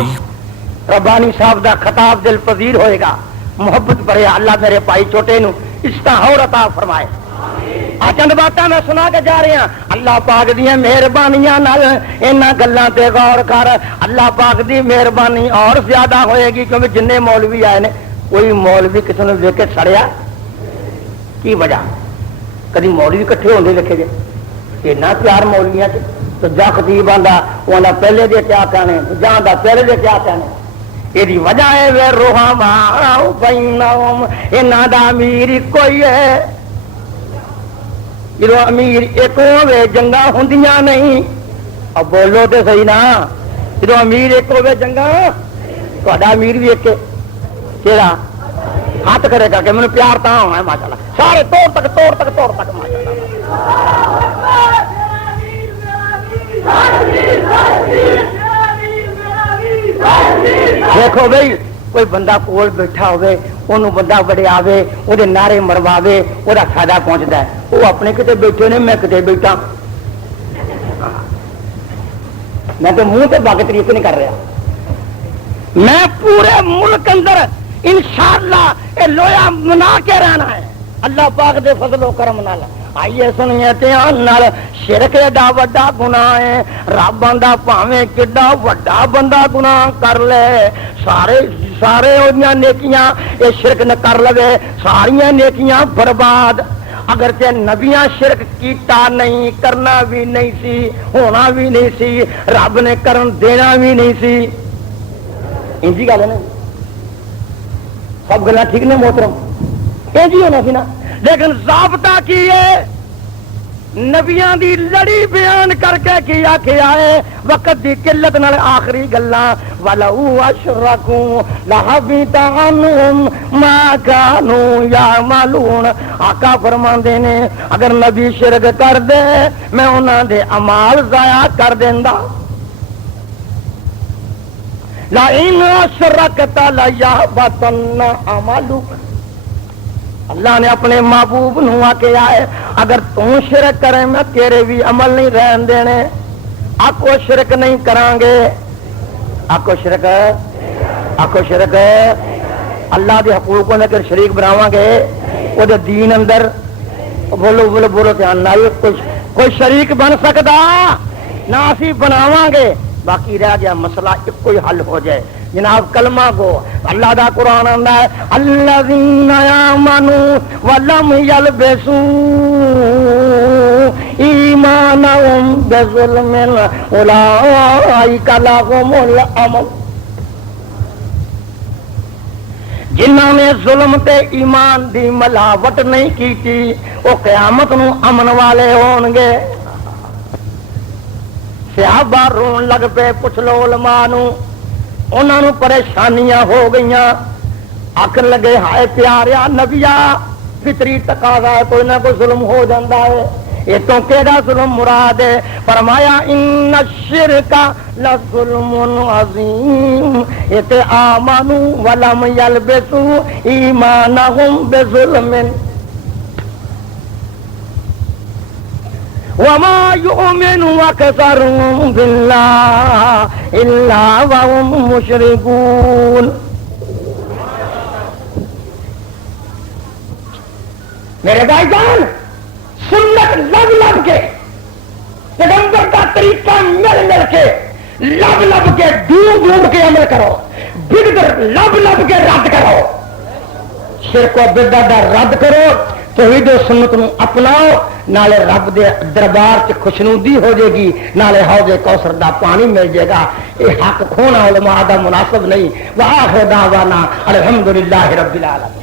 ربانی صاحب دا خطاب دل پذیر ہوئے گا محبت بڑھے اللہ میرے پائی چھوٹے نو استحور عطا فرمائے چند باتاں میں سنا کے جا رہے ہیں اللہ پاک دی مہربانیاں نال انہاں گلاں تے غور کر اللہ پاک دی مہربانی اور زیادہ ہوئے گی کیونکہ جننے مولوی آئے نے کوئی مولوی کسی نے ویکھ کے سڑیا کی وجہ کدی مولوی کٹھے ہوندے ویکھے گے اتنا پیار مولویاں تو جا خطیب آندا انہاں پہلے دے کیا کہنے جان دا پہلے دے کیا کہنے یہ وجہ ہے وے رحما بینہم انہاں دا امیر کوئی ہے جدو امیر ایک ہوے جنگاں ہوندیاں نہیں اب بولو تے صحیح نا جدو امیر ایک ہوے جنگاں تہاڈا امیر بھی ایک کیڑا ہاتھ کرے کر کے مینوں پیار تاں ہے ماشاءاللہ سارے توڑ تک ماشاءاللہ دیکھو بھائی کوئی بندہ کول بیٹھا ہوئے انہوں بندہ بڑے آوے وہ نعرے مرواوے وہ فائدہ پہنچتا ہے وہ اپنے کتے بیٹھے نے میں کتے بیٹھا میں تو منہ سے باقی طریقے نہیں کر رہا میں پورے ملک اندر انشاءاللہ یہ لویا منا کے رہنا ہے اللہ پاک دے فضل و کرم نال آئیے سنیے دھیان نال شرک دا وڈا گناہ ہے رب آندا پاویں کڈا وڈا بندہ گناہ کر لے سارے اودیاں نیکیاں اے شرک نہ کر لوے ساریاں نیکیاں برباد اگر تے نبیاں شرک کیتا نہیں کرنا بھی نہیں سی ہونا بھی نہیں سی رب نے کرن دینا بھی نہیں سی انجی گل ہے نا سب گلاں ٹھیک نے محترم انجی ہونا سی نا لیکن ضابطہ کی ہے نبیاں دی لڑی بیان کر کے کیا ہے وقت دی قلت نال آخری گلاں ولو اشرکوا لحبط عنہم ما كانوا یعملون آقا فرماندے نے اگر نبی شرک کر دے میں انہاں دے اعمال ضائع کر دیندا لئن اشرکت لیحبطن عملک اللہ نے اپنے محبوب نو آکھیا ہے اگر تو شرک کرے میں تیرے بھی عمل نہیں رہن دینے آکو شرک نہیں کران گے آکو شرک اللہ دے حقوق نے اگر شریک بناواں گے او دے دین اندر بولو دھیان نال کوئی شریک بن سکدا نہ اسی بناواں گے باقی رہ گیا مسئلہ ایک کوئی حل ہو جائے جناب کلمہ کو اللہ دا قرآن آندا ہے الذین آمنوا ولم یلبسوا ایمانہم بظلم اولئک لہم الامن جنہوں نے ظلم تے ایمان دی ملاوٹ نہیں کیتی وہ قیامت نو امن والے ہون گے صحابہ رون لگ پے پوچھ لو علماء نو انہوں نے پریشانیاں ہو گئیاں آخر لگے ہائے پیاریا نبیا فطری تقاضا ہے کوئی نہ کوئی ظلم ہو جاتا ہے یہ تو کیڑا ظلم مراد ہے فرمایا ان الشرک لظلم عظیم یہ آمنوا ولم یلبسوا ایمانہم بظلم وما يؤمن أكثرهم بالله إلا وهم مشركون. میرے بھائی جان، سنت لب لب کے، پیغمبر کا طریقہ مل مل کے، لب لب کے ڈھونڈ ڈھونڈ کے عمل کرو، بدعت لب لب کے رد کرو، شرک و بدعت دا رد کرو، توحید و سنت نو اپناؤ، نالے رب دے دربار چ خوشنودی ہو جائے گی، نالے حوض کوثر دا پانی مل جائے گا. یہ حق کھونا علماء دا مناسب نہیں. وآخر دعوانا الحمدللہ رب العالمین.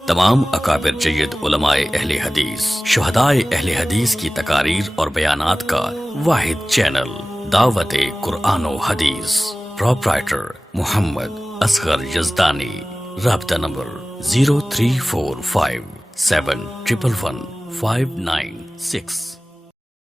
تمام اکابر جید علماء اہل حدیث، شہدائے اہل حدیث کی تقاریر اور بیانات کا واحد چینل دعوت قرآن و حدیث. پروپرائٹر محمد اصغر یزدانی. رابطہ نمبر 03457111596.